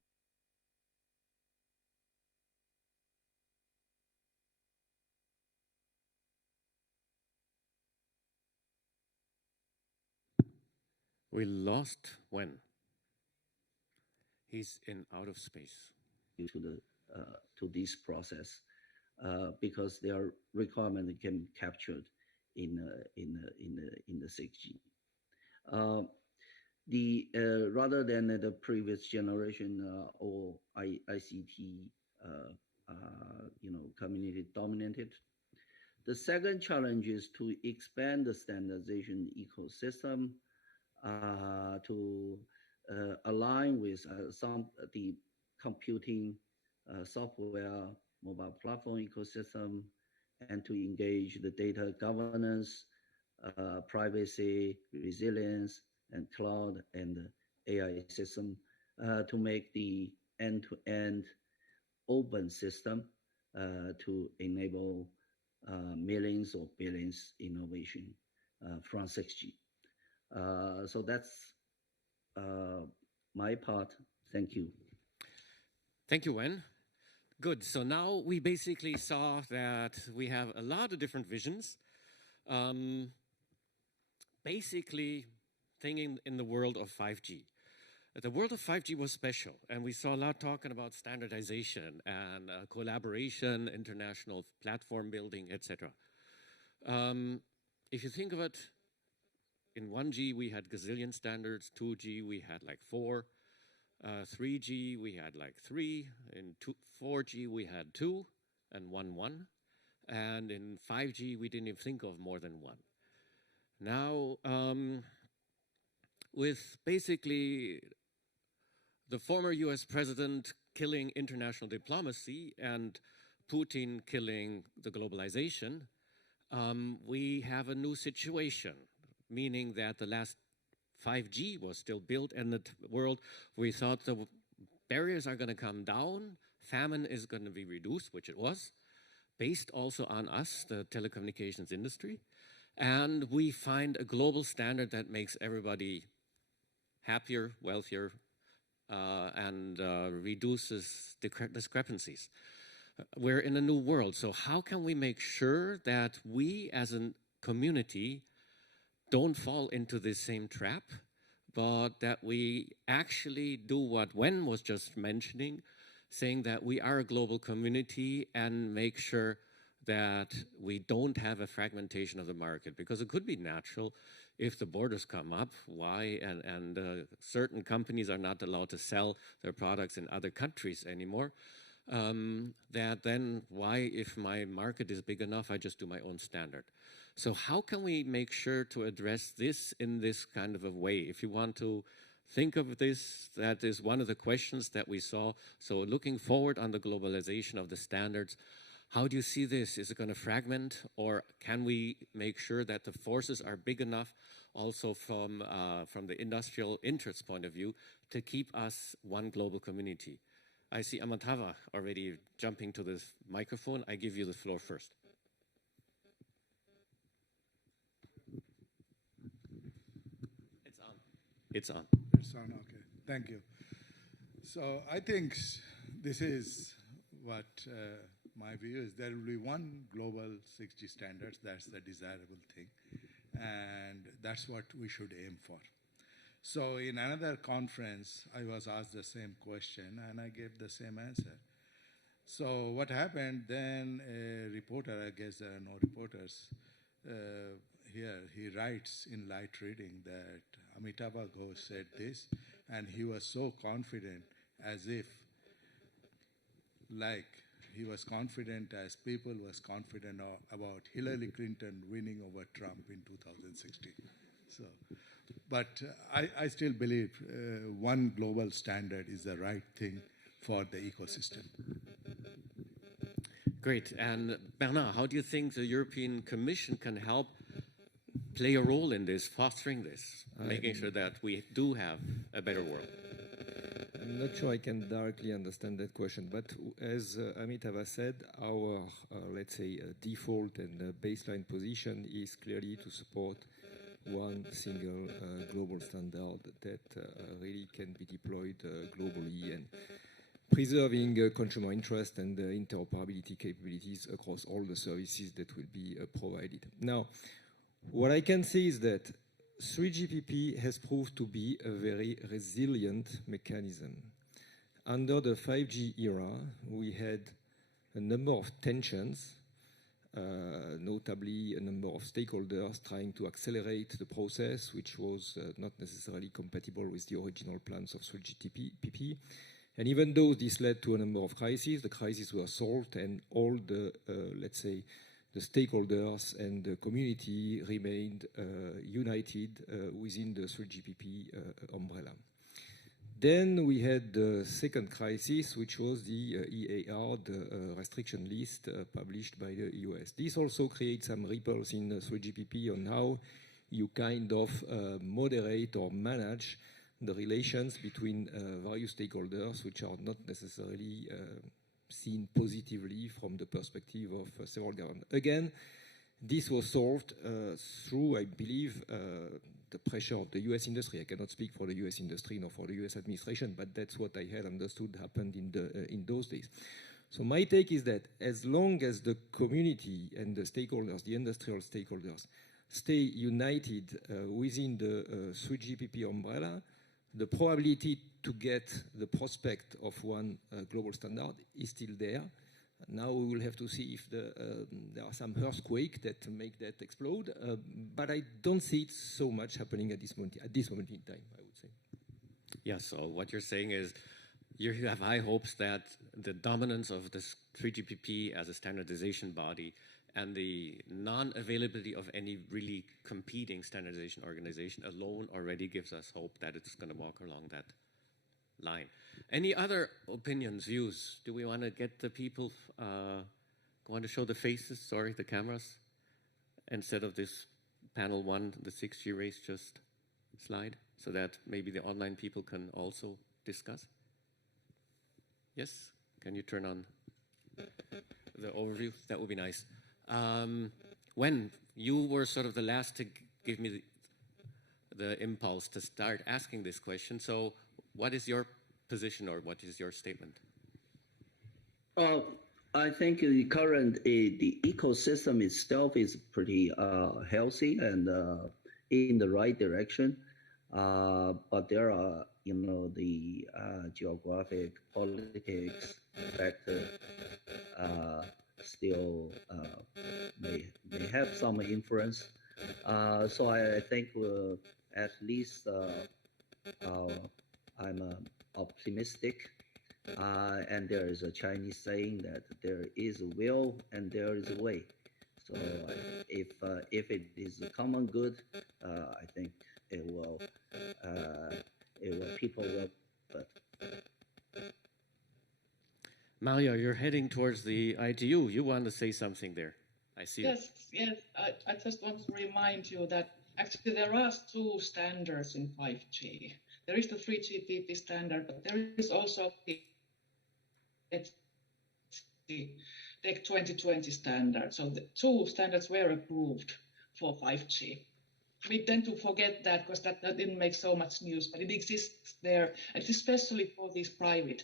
We lost Wen. He's in outer space. To this process, because their requirement can be captured in the 6G. Rather than the previous generation or ICT, community dominated. The second challenge is to expand the standardization ecosystem to align with the computing, software, mobile platform ecosystem, and to engage the data governance, privacy, resilience, and cloud and AI system to make the end-to-end open system to enable millions or billions innovation from 6G. So that's my part. Thank you. Thank you, Wen. Good. So now we basically saw that we have a lot of different visions. Basically, thinking in the world of 5G. The world of 5G was special, and we saw a lot talking about standardization and collaboration, international platform building, etc. If you think of it, in 1G we had gazillion standards, 2G we had like 4, 3G we had like 3, in 4G we had 2 and 1, and in 5G we didn't even think of more than 1. Now, with basically the former US president killing international diplomacy and Putin killing the globalization, we have a new situation, meaning that the last 5G was still built in the world. We thought the barriers are going to come down, famine is going to be reduced, which it was, based also on us, the telecommunications industry, and we find a global standard that makes everybody happier, wealthier, and reduces discrepancies. We're in a new world, so how can we make sure that we as a community don't fall into this same trap, but that we actually do what Wen was just mentioning, saying that we are a global community and make sure that we don't have a fragmentation of the market, because it could be natural if the borders come up, why, and certain companies are not allowed to sell their products in other countries anymore, that then why, if my market is big enough, I just do my own standard. So how can we make sure to address this in this kind of a way? If you want to think of this, that is one of the questions that we saw. So looking forward on the globalization of the standards, how do you see this? Is it going to fragment, or can we make sure that the forces are big enough also from the industrial interest point of view to keep us one global community? I see Amitava already jumping to this microphone. I give you the floor first. It's on. It's on. It's on, okay. Thank you. So I think this is what my view is. There will be one global 6G standards. That's the desirable thing. And that's what we should aim for. So in another conference, I was asked the same question, and I gave the same answer. So what happened then, a reporter, I guess there are no reporters, here he writes in light reading that Amitabha Ghosh said this, and he was so confident, as if like he was confident as people was confident about Hillary Clinton winning over Trump in 2016. So, but I still believe one global standard is the right thing for the ecosystem. Great. And Bernard, how do you think the European Commission can help play a role in this, fostering this, making sure that we do have a better world? I'm not sure I can directly understand that question, but as Amitava said, our, let's say, default and baseline position is clearly to support one single global standard that really can be deployed globally and preserving consumer interest and interoperability capabilities across all the services that will be provided. Now, what I can say is that 3GPP has proved to be a very resilient mechanism. Under the 5G era, we had a number of tensions, notably a number of stakeholders trying to accelerate the process, which was not necessarily compatible with the original plans of 3GPP. And even though this led to a number of crises, the crises were solved and all the, let's say, the stakeholders and the community remained united within the 3GPP umbrella. Then we had the second crisis, which was the EAR, the restriction list published by the US. This also creates some ripples in 3GPP on how you kind of moderate or manage the relations between various stakeholders, which are not necessarily seen positively from the perspective of several governments. Again, this was solved through, I believe, the pressure of the US industry. I cannot speak for the US industry nor for the US administration, but that's what I had understood happened in those days. So my take is that as long as the community and the stakeholders, the industrial stakeholders, stay united within the 3GPP umbrella, the probability to get the prospect of one global standard is still there. Now we will have to see if there are some earthquakes that make that explode, but I don't see it so much happening at this moment in time, I would say. Yeah, so what you're saying is you have high hopes that the dominance of this 3GPP as a standardization body and the non-availability of any really competing standardization organization alone already gives us hope that it's going to walk along that line. Any other opinions, views? Do we want to get the people, want to show the faces, sorry, the cameras, instead of this panel one, the 6G race just slide, so that maybe the online people can also discuss? Yes? Can you turn on the overview? That would be nice. Wen, you were sort of the last to give me the impulse to start asking this question. So what is your position or what is your statement? I think the current the ecosystem itself is pretty healthy and in the right direction. But there are, you know, the geographic politics factor still may have some influence. So I think at least I'm optimistic. And there is a Chinese saying that there is a will and there is a way. So if it is a common good, I think it will people will. But Marja, you're heading towards the ITU. You want to say something there? I see. Yes, yes. I just want to remind you that actually there are two standards in 5G. There is the 3GPP standard, but there is also the TEC 2020 standard. So the two standards were approved for 5G. We tend to forget that because that didn't make so much news, but it exists there, and especially for these private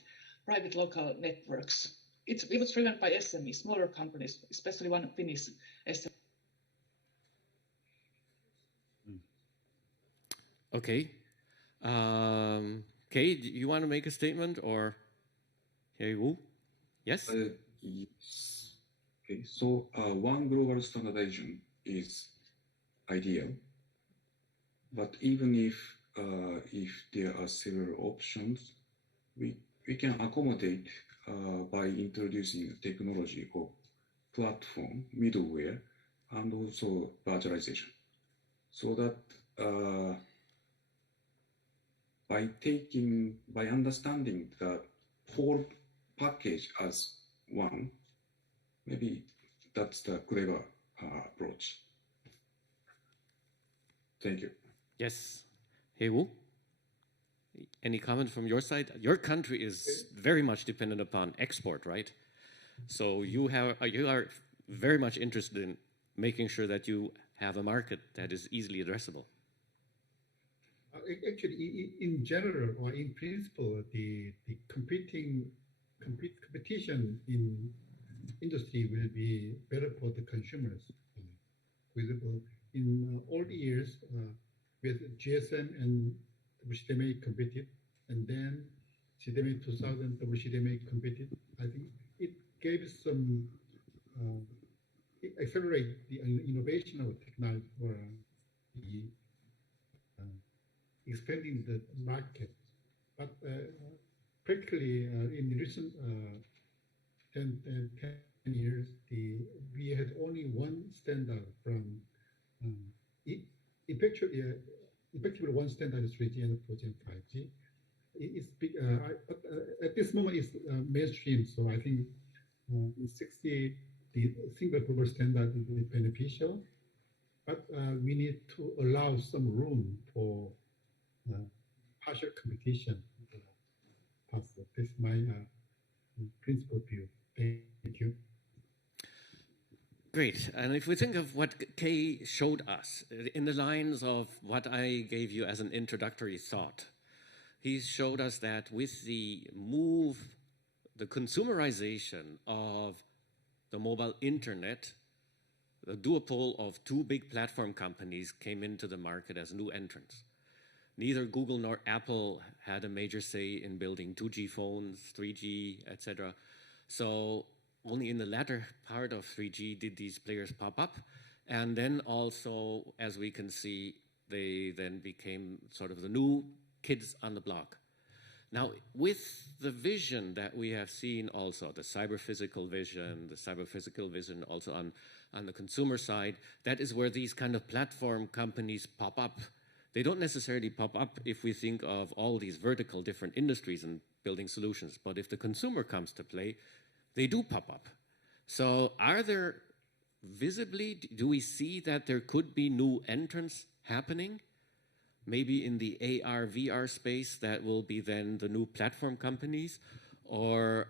local networks. It was driven by SMEs, smaller companies, especially one Finnish SME. Okay. Kay, do you want to make a statement or Hyeon? Yes? Yes. Okay, so one global standardization is ideal. But even if there are several options, we can accommodate by introducing technology of platform, middleware, and also virtualization. So that by understanding the whole package as one, maybe that's the clever approach. Thank you. Yes. Hye-woo? Any comment from your side? Your country is very much dependent upon export, right? So you are very much interested in making sure that you have a market that is easily addressable. Actually, in general or in principle, the competition in industry will be better for the consumers. For example, in all the years, with GSM and WCDMA competed, and then CDMA 2000, WCDMA competed. I think it gave some, it accelerated the innovation of technology for the expanding the market. But practically in recent 10 years, we had only one standard from effectively one standard is 3G and 4G and 5G. It's big, at this moment it's mainstream, so I think in 60 the single global standard is beneficial, but we need to allow some room for partial competition. That's my principal view. Thank you. Great. And if we think of what Kay showed us in the lines of what I gave you as an introductory thought, he showed us that with the move, the consumerization of the mobile internet, the duopoly of two big platform companies came into the market as new entrants. Neither Google nor Apple had a major say in building 2G phones, 3G, etc. So only in the latter part of 3G did these players pop up. And then also, as we can see, they then became sort of the new kids on the block. Now, with the vision that we have seen also, the cyber-physical vision also on the consumer side, that is where these kind of platform companies pop up. They don't necessarily pop up if we think of all these vertical different industries and building solutions. But if the consumer comes to play, they do pop up. So are there visibly, do we see that there could be new entrants happening? Maybe in the AR, VR space that will be then the new platform companies, or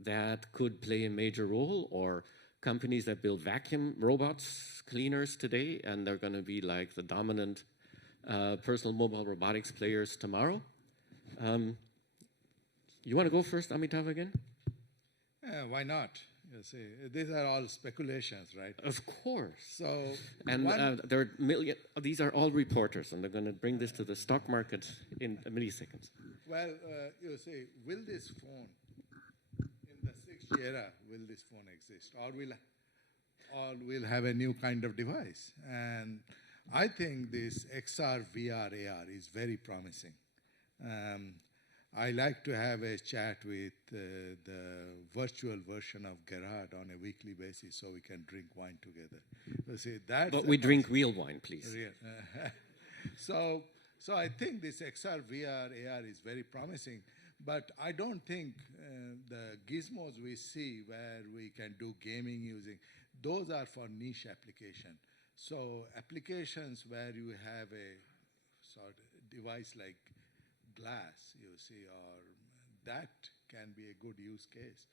that could play a major role, or companies that build vacuum robots, cleaners today, and they're going to be like the dominant personal mobile robotics players tomorrow. You want to go first, Amitava, again? Why not? You see, these are all speculations, right? Of course. So, and there are these are all reporters, and they're going to bring this to the stock market in milliseconds. Well, you see, will this phone, in the 6G era, will this phone exist? Or we'll have a new kind of device? And I think this XR, VR, AR is very promising. I like to have a chat with the virtual version of Gerhard on a weekly basis so we can drink wine together. See, but we drink real wine, please. Real. So I think this XR, VR, AR is very promising, but I don't think the gizmos we see where we can do gaming using, those are for niche application. So applications where you have a sort of device like glass, you see, or that can be a good use case.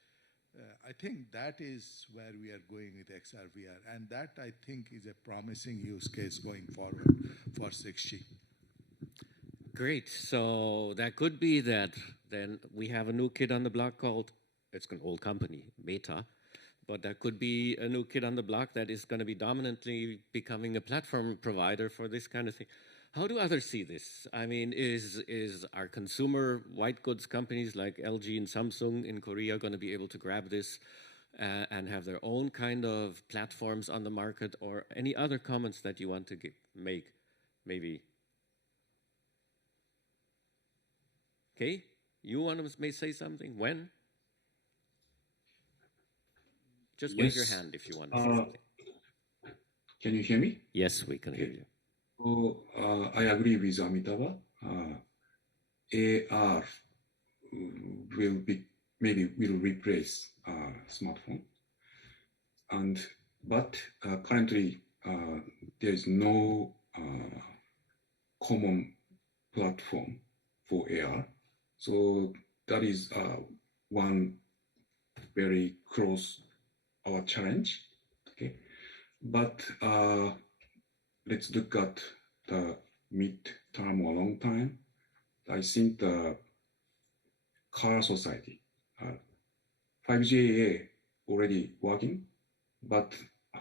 I think that is where we are going with XR, VR, and that I think is a promising use case going forward for 6G. Great. So that could be that then we have a new kid on the block called, it's an old company, Meta, but that could be a new kid on the block that is going to be dominantly becoming a platform provider for this kind of thing. How do others see this? I mean, is our consumer white goods companies like LG and Samsung in Korea going to be able to grab this and have their own kind of platforms on the market, or any other comments that you want to make, maybe. Okay, you want to may say something? When? Just wave your hand if you want to say something. Can you hear me? Yes, we can hear you. So I agree with Amitava. AR will will replace smartphone, but currently there is no common platform for AR. So that is one very close our challenge. Okay, but let's look at the mid-term or long time. I think the car society, 5G already working, but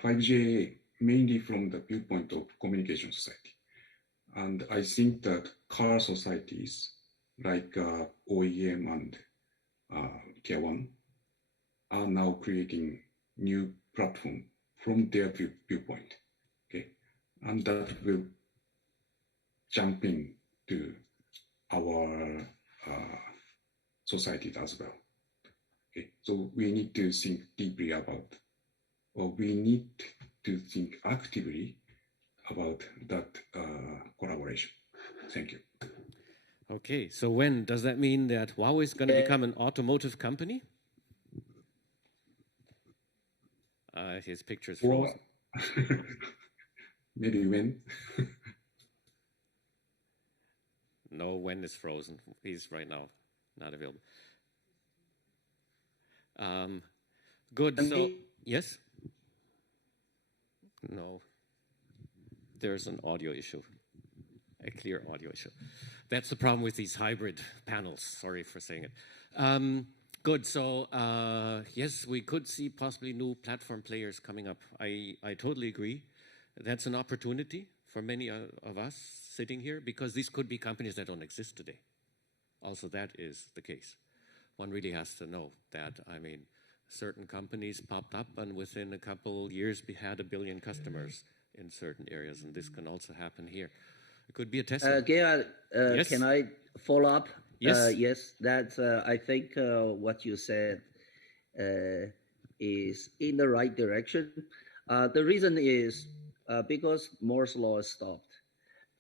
5G mainly from the viewpoint of communication society. And I think that car societies like OEM and Tier 1 are now creating new platform from their viewpoint. Okay, and that will jump into our society as well. Okay, so we need to think deeply about, or we need to think actively about that collaboration. Thank you. Okay, so when does that mean that Huawei is going to become an automotive company? His picture's frozen. Maybe when? No, when is frozen. He's right now not available. Good. So yes. No. There's an audio issue. A clear audio issue. That's the problem with these hybrid panels. Sorry for saying it. Good. So yes, we could see possibly new platform players coming up. I totally agree. That's an opportunity for many of us sitting here, because these could be companies that don't exist today. Also, that is the case. One really has to know that, I mean, certain companies popped up and within a couple years we had 1 billion customers in certain areas, and this can also happen here. It could be a test. Gerhard, yes? Can I follow up? Yes. Yes, that's, I think what you said is in the right direction. The reason is because Moore's law is stopped,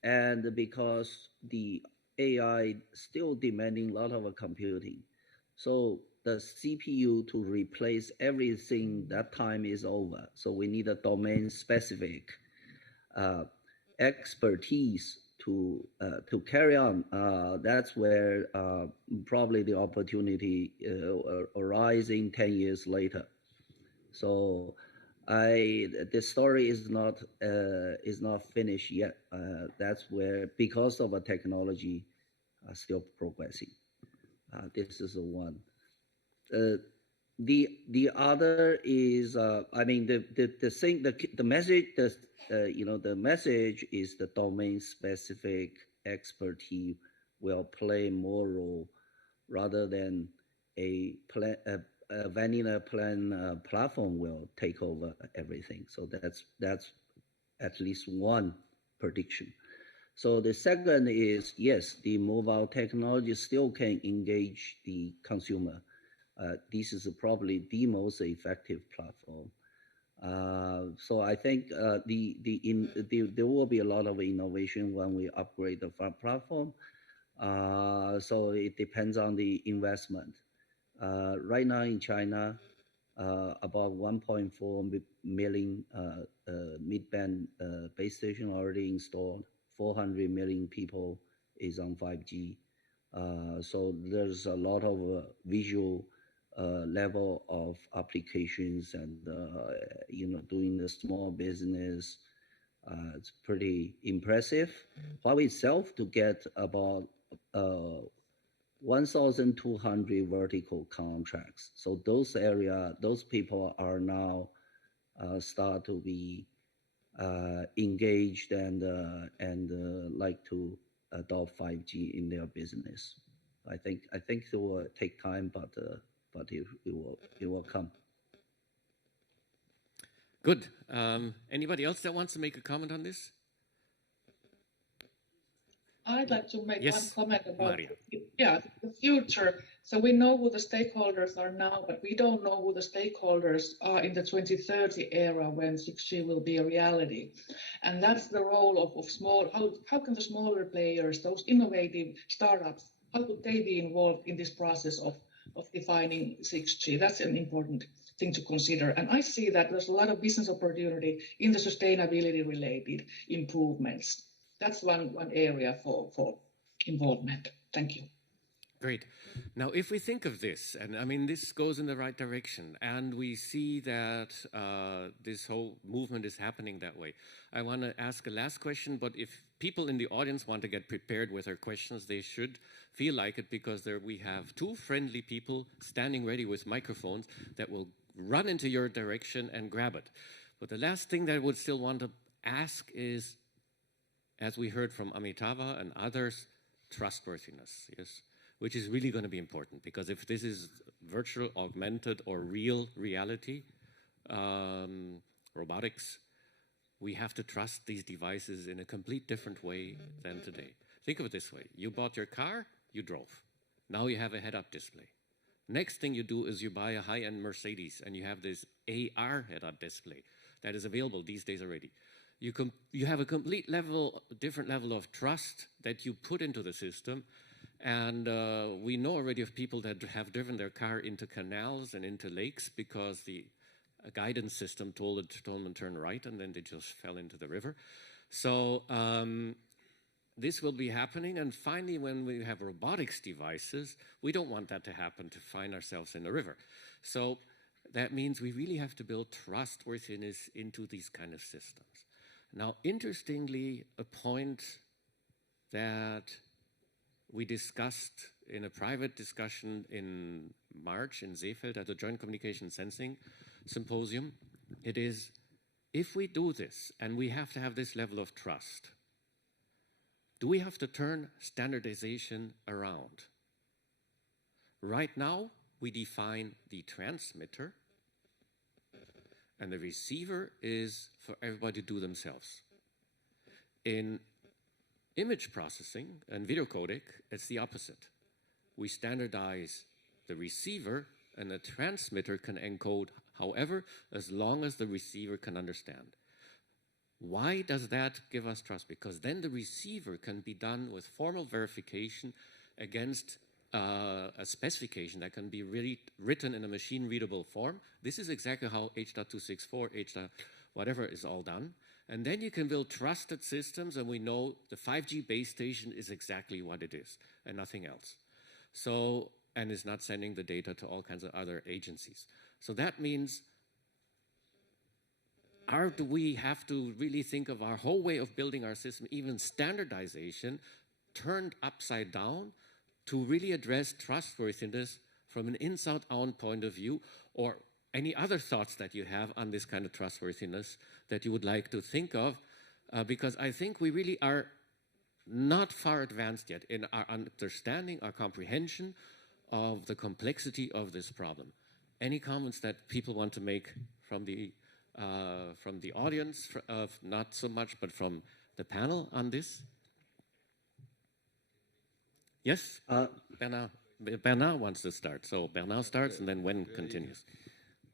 and because the AI still demanding a lot of computing. So the CPU to replace everything, that time is over. So we need a domain-specific expertise to carry on. That's where probably the opportunity arising 10 years later. So the story is not finished yet. That's where, because of a technology still progressing. This is one. The other is, I mean, the thing, the message, the message is the domain-specific expertise will play more role rather than a vanilla plan platform will take over everything. So that's at least one prediction. So the second is, yes, the mobile technology still can engage the consumer. This is probably the most effective platform. So I think there will be a lot of innovation when we upgrade the platform. So it depends on the investment. Right now in China, about 1.4 million mid-band base station already installed. 400 million people is on 5G. So there's a lot of visual level of applications and doing the small business. It's pretty impressive. Huawei itself to get about 1,200 vertical contracts. So those people are now start to be engaged and like to adopt 5G in their business. I think it will take time, but it will come. Good. Anybody else that wants to make a comment on this? I'd like to make Yes, one comment about Marja. the future. So we know who the stakeholders are now, but we don't know who the stakeholders are in the 2030 era when 6G will be a reality. And that's the role of small, how can the smaller players, those innovative startups, how could they be involved in this process of defining 6G? That's an important thing to consider. And I see that there's a lot of business opportunity in the sustainability related improvements. That's one area for involvement. Thank you. Great. Now, if we think of this, and I mean, this goes in the right direction, and we see that this whole movement is happening that way. I want to ask a last question, but if people in the audience want to get prepared with their questions, they should feel like it, because there we have two friendly people standing ready with microphones that will run into your direction and grab it. But the last thing that I would still want to ask is, as we heard from Amitabha and others, trustworthiness, yes, which is really going to be important, because if this is virtual, augmented, or real reality, robotics, we have to trust these devices in a complete different way than today. Think of it this way. You bought your car, you drove. Now you have a head-up display. Next thing you do is you buy a high-end Mercedes, and you have this AR head-up display that is available these days already. You have a complete different level of trust that you put into the system. And we know already of people that have driven their car into canals and into lakes because the guidance system told them to turn right, and then they just fell into the river. So this will be happening. And finally, when we have robotics devices, we don't want that to happen, to find ourselves in the river. So that means we really have to build trustworthiness into these kind of systems. Now, interestingly, a point that we discussed in a private discussion in March in Seefeld at the Joint Communication Sensing Symposium, it is, if we do this and we have to have this level of trust, do we have to turn standardization around? Right now, we define the transmitter, and the receiver is for everybody to do themselves. In image processing and video codec, it's the opposite. We standardize the receiver, and the transmitter can encode however, as long as the receiver can understand. Why does that give us trust? Because then the receiver can be done with formal verification against a specification that can be really written in a machine-readable form. This is exactly how H.264, whatever is all done. And then you can build trusted systems, and we know the 5G base station is exactly what it is and nothing else. So, and it's not sending the data to all kinds of other agencies. So that means, do we have to really think of our whole way of building our system, even standardization, turned upside down, to really address trustworthiness from an inside-out point of view, or any other thoughts that you have on this kind of trustworthiness that you would like to think of, because I think we really are not far advanced yet in our understanding, our comprehension of the complexity of this problem. Any comments that people want to make from the audience, not so much, but from the panel on this? Yes, Bernard wants to start. So Bernard starts, and then Wen continues.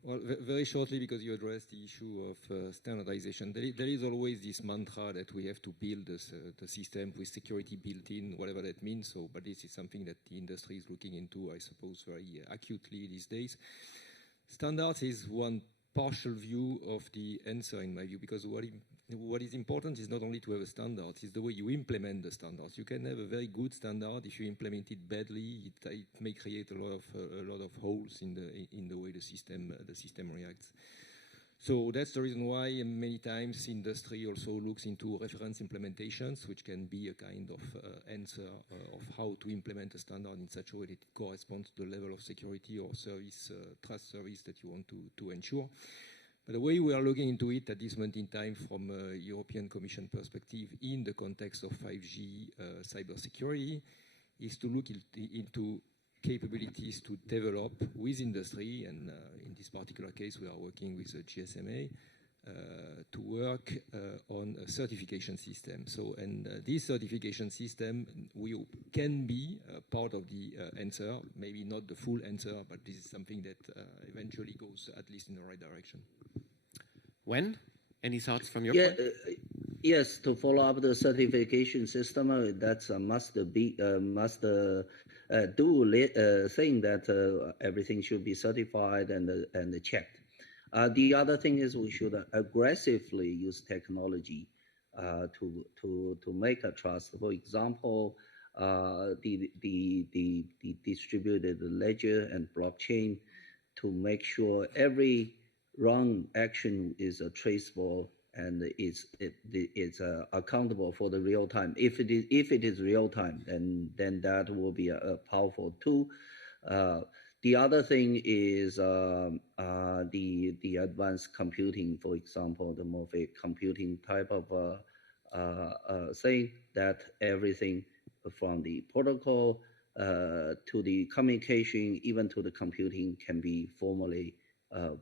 Well, very shortly, because you addressed the issue of standardization, there is always this mantra that we have to build the system with security built in, whatever that means. So, but this is something that the industry is looking into, I suppose, very acutely these days. Standards is one partial view of the answer, in my view, because what is important is not only to have a standard, it's the way you implement the standards. You can have a very good standard. If you implement it badly, it may create a lot of holes in the way the system reacts. So that's the reason why many times industry also looks into reference implementations, which can be a kind of answer of how to implement a standard in such a way that it corresponds to the level of security or service, trust service that you want to ensure. But the way we are looking into it at this moment in time from a European Commission perspective in the context of 5G cybersecurity is to look into capabilities to develop with industry, and in this particular case we are working with the GSMA, to work on a certification system. So, and this certification system can be part of the answer, maybe not the full answer, but this is something that eventually goes at least in the right direction. Wen, any thoughts from your point? Yes, to follow up the certification system, that's a must do thing that everything should be certified and checked. The other thing is we should aggressively use technology to make a trust. For example, the distributed ledger and blockchain to make sure every wrong action is traceable and it's accountable for the real time. If it is real time, then that will be a powerful tool. The other thing is the advanced computing, for example, the morphic computing type of thing that everything from the protocol to the communication, even to the computing, can be formally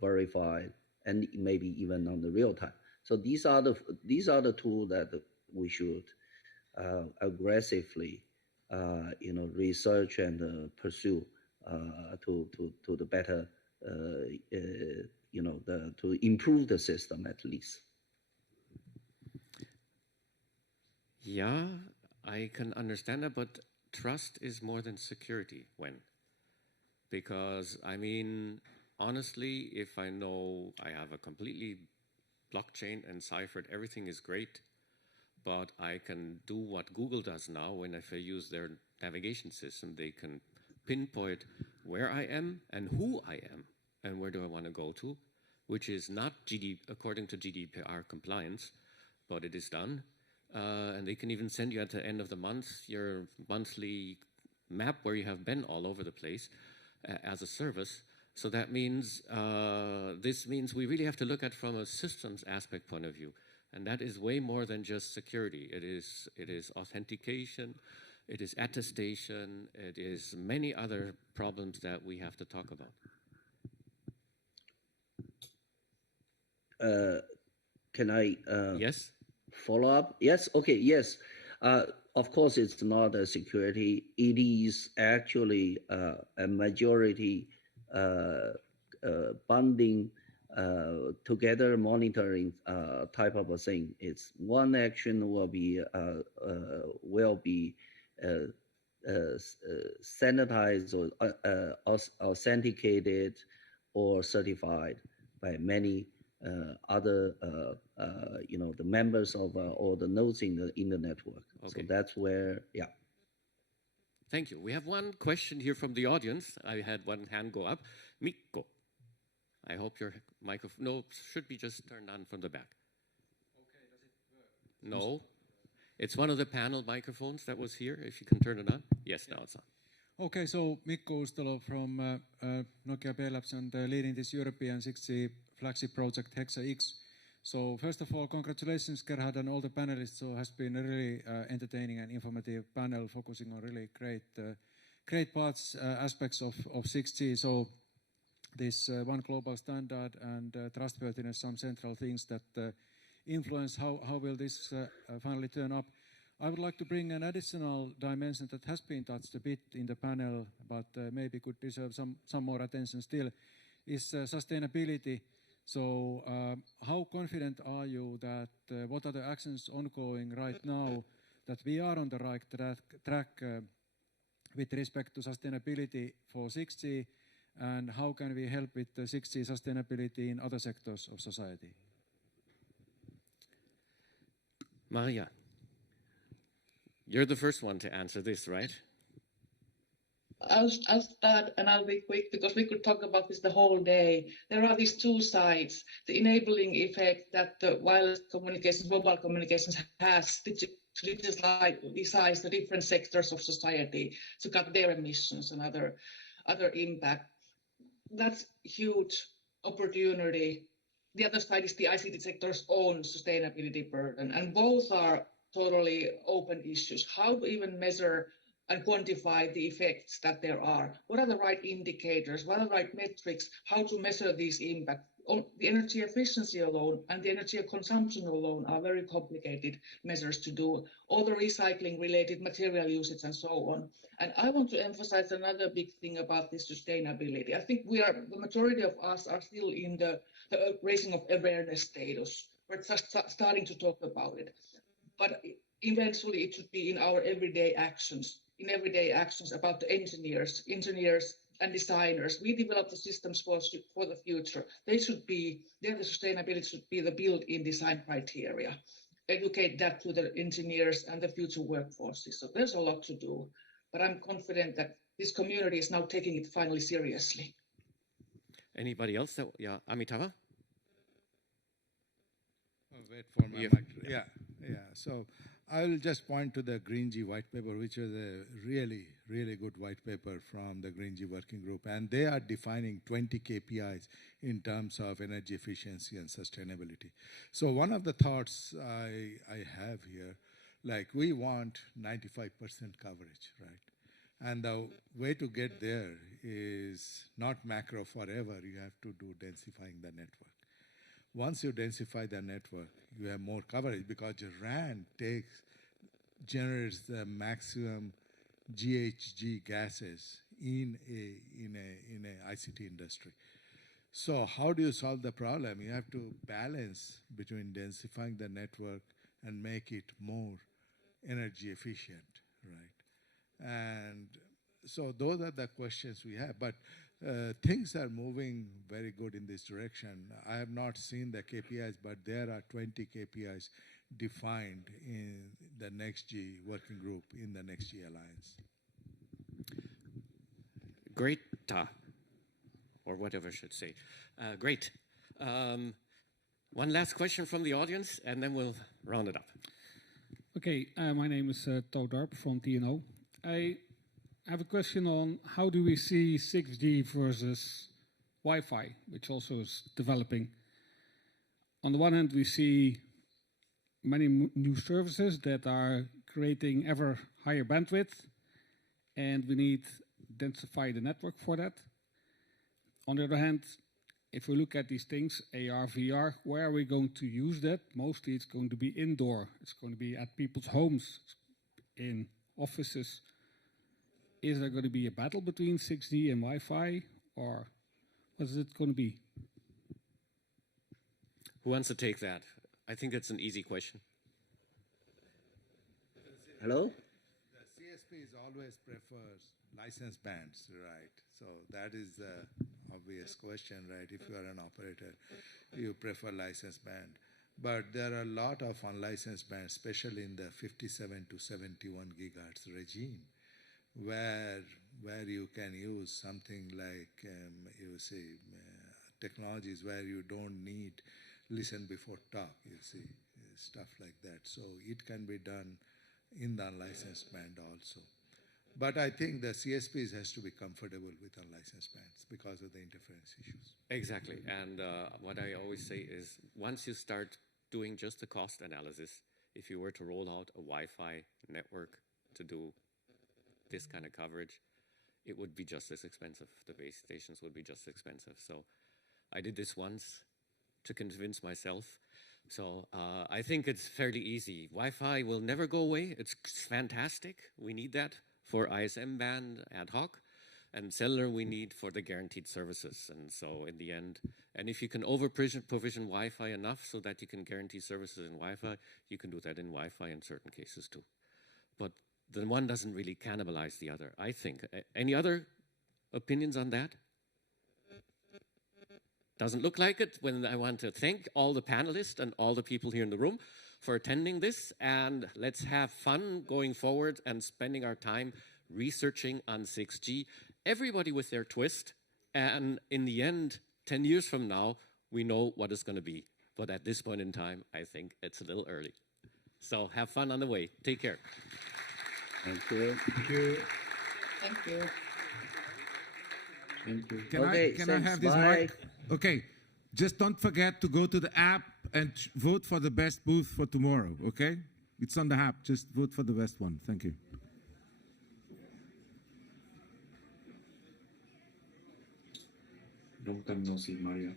verified and maybe even on the real time. So these are the tools that we should aggressively, research and pursue to the better, to improve the system at least. Yeah, I can understand that, but trust is more than security, Wen. Because, I mean, honestly, if I know I have a completely blockchain and ciphered, everything is great, but I can do what Google does now. When if I use their navigation system, they can pinpoint where I am and who I am and where do I want to go to, which is not according to GDPR compliance, but it is done. And they can even send you at the end of the month your monthly map where you have been all over the place as a service. So that means, this means we really have to look at from a systems aspect point of view. And that is way more than just security. It is authentication, it is attestation, it is many other problems that we have to talk about. Can I yes? follow up? Yes, okay, yes. Of course, it's not a security. It is actually a majority bonding together monitoring type of a thing. It's one action will be sanitized or authenticated or certified by many other the members of or the nodes in the network. Okay. So that's where, yeah. Thank you. We have one question here from the audience. I had one hand go up. Mikko, I hope your microphone should be just turned on from the back. Okay, does it work? No, it's one of the panel microphones that was here. If you can turn it on. Yes, now it's on. Okay, so Mikko Ustalo from Nokia Bell Labs and leading this European 6G flagship project Hexa-X. So first of all, congratulations Gerhard and all the panelists. So it has been a really entertaining and informative panel focusing on really great parts, aspects of 6G. So this one global standard and trustworthiness, some central things that influence how will this finally turn up. I would like to bring an additional dimension that has been touched a bit in the panel, but maybe could deserve some more attention still, is sustainability. So how confident are you that what are the actions ongoing right now that we are on the right track with respect to sustainability for 6G, and how can we help with the 6G sustainability in other sectors of society? Marja, you're the first one to answer this, right? I'll start and I'll be quick because we could talk about this the whole day. There are these two sides, the enabling effect that the wireless communications, mobile communications has to digitize the different sectors of society to cut their emissions and other impact. That's huge opportunity. The other side is the ICT sector's own sustainability burden, and both are totally open issues. How to even measure and quantify the effects that there are. What are the right indicators? What are the right metrics? How to measure these impacts? the energy efficiency alone and the energy consumption alone are very complicated measures to do, all the recycling related material usage and so on. And I want to emphasize another big thing about this sustainability. I think the majority of us are still in the raising of awareness status. We're just starting to talk about it. But eventually it should be in our everyday actions, about the engineers and designers. We develop the systems for the future. The sustainability should be the built-in design criteria. Educate that to the engineers and the future workforces. So there's a lot to do, but I'm confident that this community is now taking it finally seriously. Anybody else? Yeah, Amitava? Oh, wait for my mic. Yeah. So I will just point to the Green G white paper, which is a really, really good white paper from the Green G working group. And they are defining 20 KPIs in terms of energy efficiency and sustainability. So one of the thoughts I have here, like we want 95% coverage, right? And the way to get there is not macro forever. You have to do densifying the network. Once you densify the network, you have more coverage because your RAN generates the maximum GHG gases in a ICT industry. So how do you solve the problem? You have to balance between densifying the network and make it more energy efficient, right? And so those are the questions we have. But things are moving very good in this direction. I have not seen the KPIs, but there are 20 KPIs defined in the NextG working group in the NextG Alliance. Great, or whatever I should say. Great. One last question from the audience, and then we'll round it up. Okay, my name is Toad Darp from TNO. I have a question on how do we see 6G versus Wi-Fi, which also is developing. On the one hand, we see many new services that are creating ever higher bandwidth, and we need to densify the network for that. On the other hand, if we look at these things, AR, VR, where are we going to use that? Mostly it's going to be indoor. It's going to be at people's homes, in offices. Is there going to be a battle between 6G and Wi-Fi, or what is it going to be? Who wants to take that? I think it's an easy question. Hello? The CSPs always prefers license bands, right? So that is the obvious question, right? If you are an operator, you prefer license band. But there are a lot of unlicensed bands, especially in the 57 to 71 gigahertz regime, where you can use something like, technologies where you don't need listen before talk, stuff like that. So it can be done in the unlicensed band also. But I think the CSPs has to be comfortable with unlicensed bands because of the interference issues. Exactly. And what I always say is once you start doing just the cost analysis, if you were to roll out a Wi-Fi network to do this kind of coverage, it would be just as expensive. The base stations would be just as expensive. So I did this once to convince myself. So I think it's fairly easy. Wi-Fi will never go away. It's fantastic. We need that for ISM band ad hoc, and cellular we need for the guaranteed services. And so in the end, and if you can provision Wi-Fi enough so that you can guarantee services in Wi-Fi, you can do that in Wi-Fi in certain cases too. But the one doesn't really cannibalize the other, I think. Any other opinions on that? Doesn't look like it. When I want to thank all the panelists and all the people here in the room for attending this, and let's have fun going forward and spending our time researching on 6G, everybody with their twist, and in the end, 10 years from now, we know what it's going to be. But at this point in time, I think it's a little early. So have fun on the way. Take care. Thank you. Thank you. Thank you. Thank you. Can Okay, I have this bye. mic? Okay, just don't forget to go to the app and vote for the best booth for tomorrow, okay? It's on the app, just vote for the best one. Thank you. Long time no see, Marja.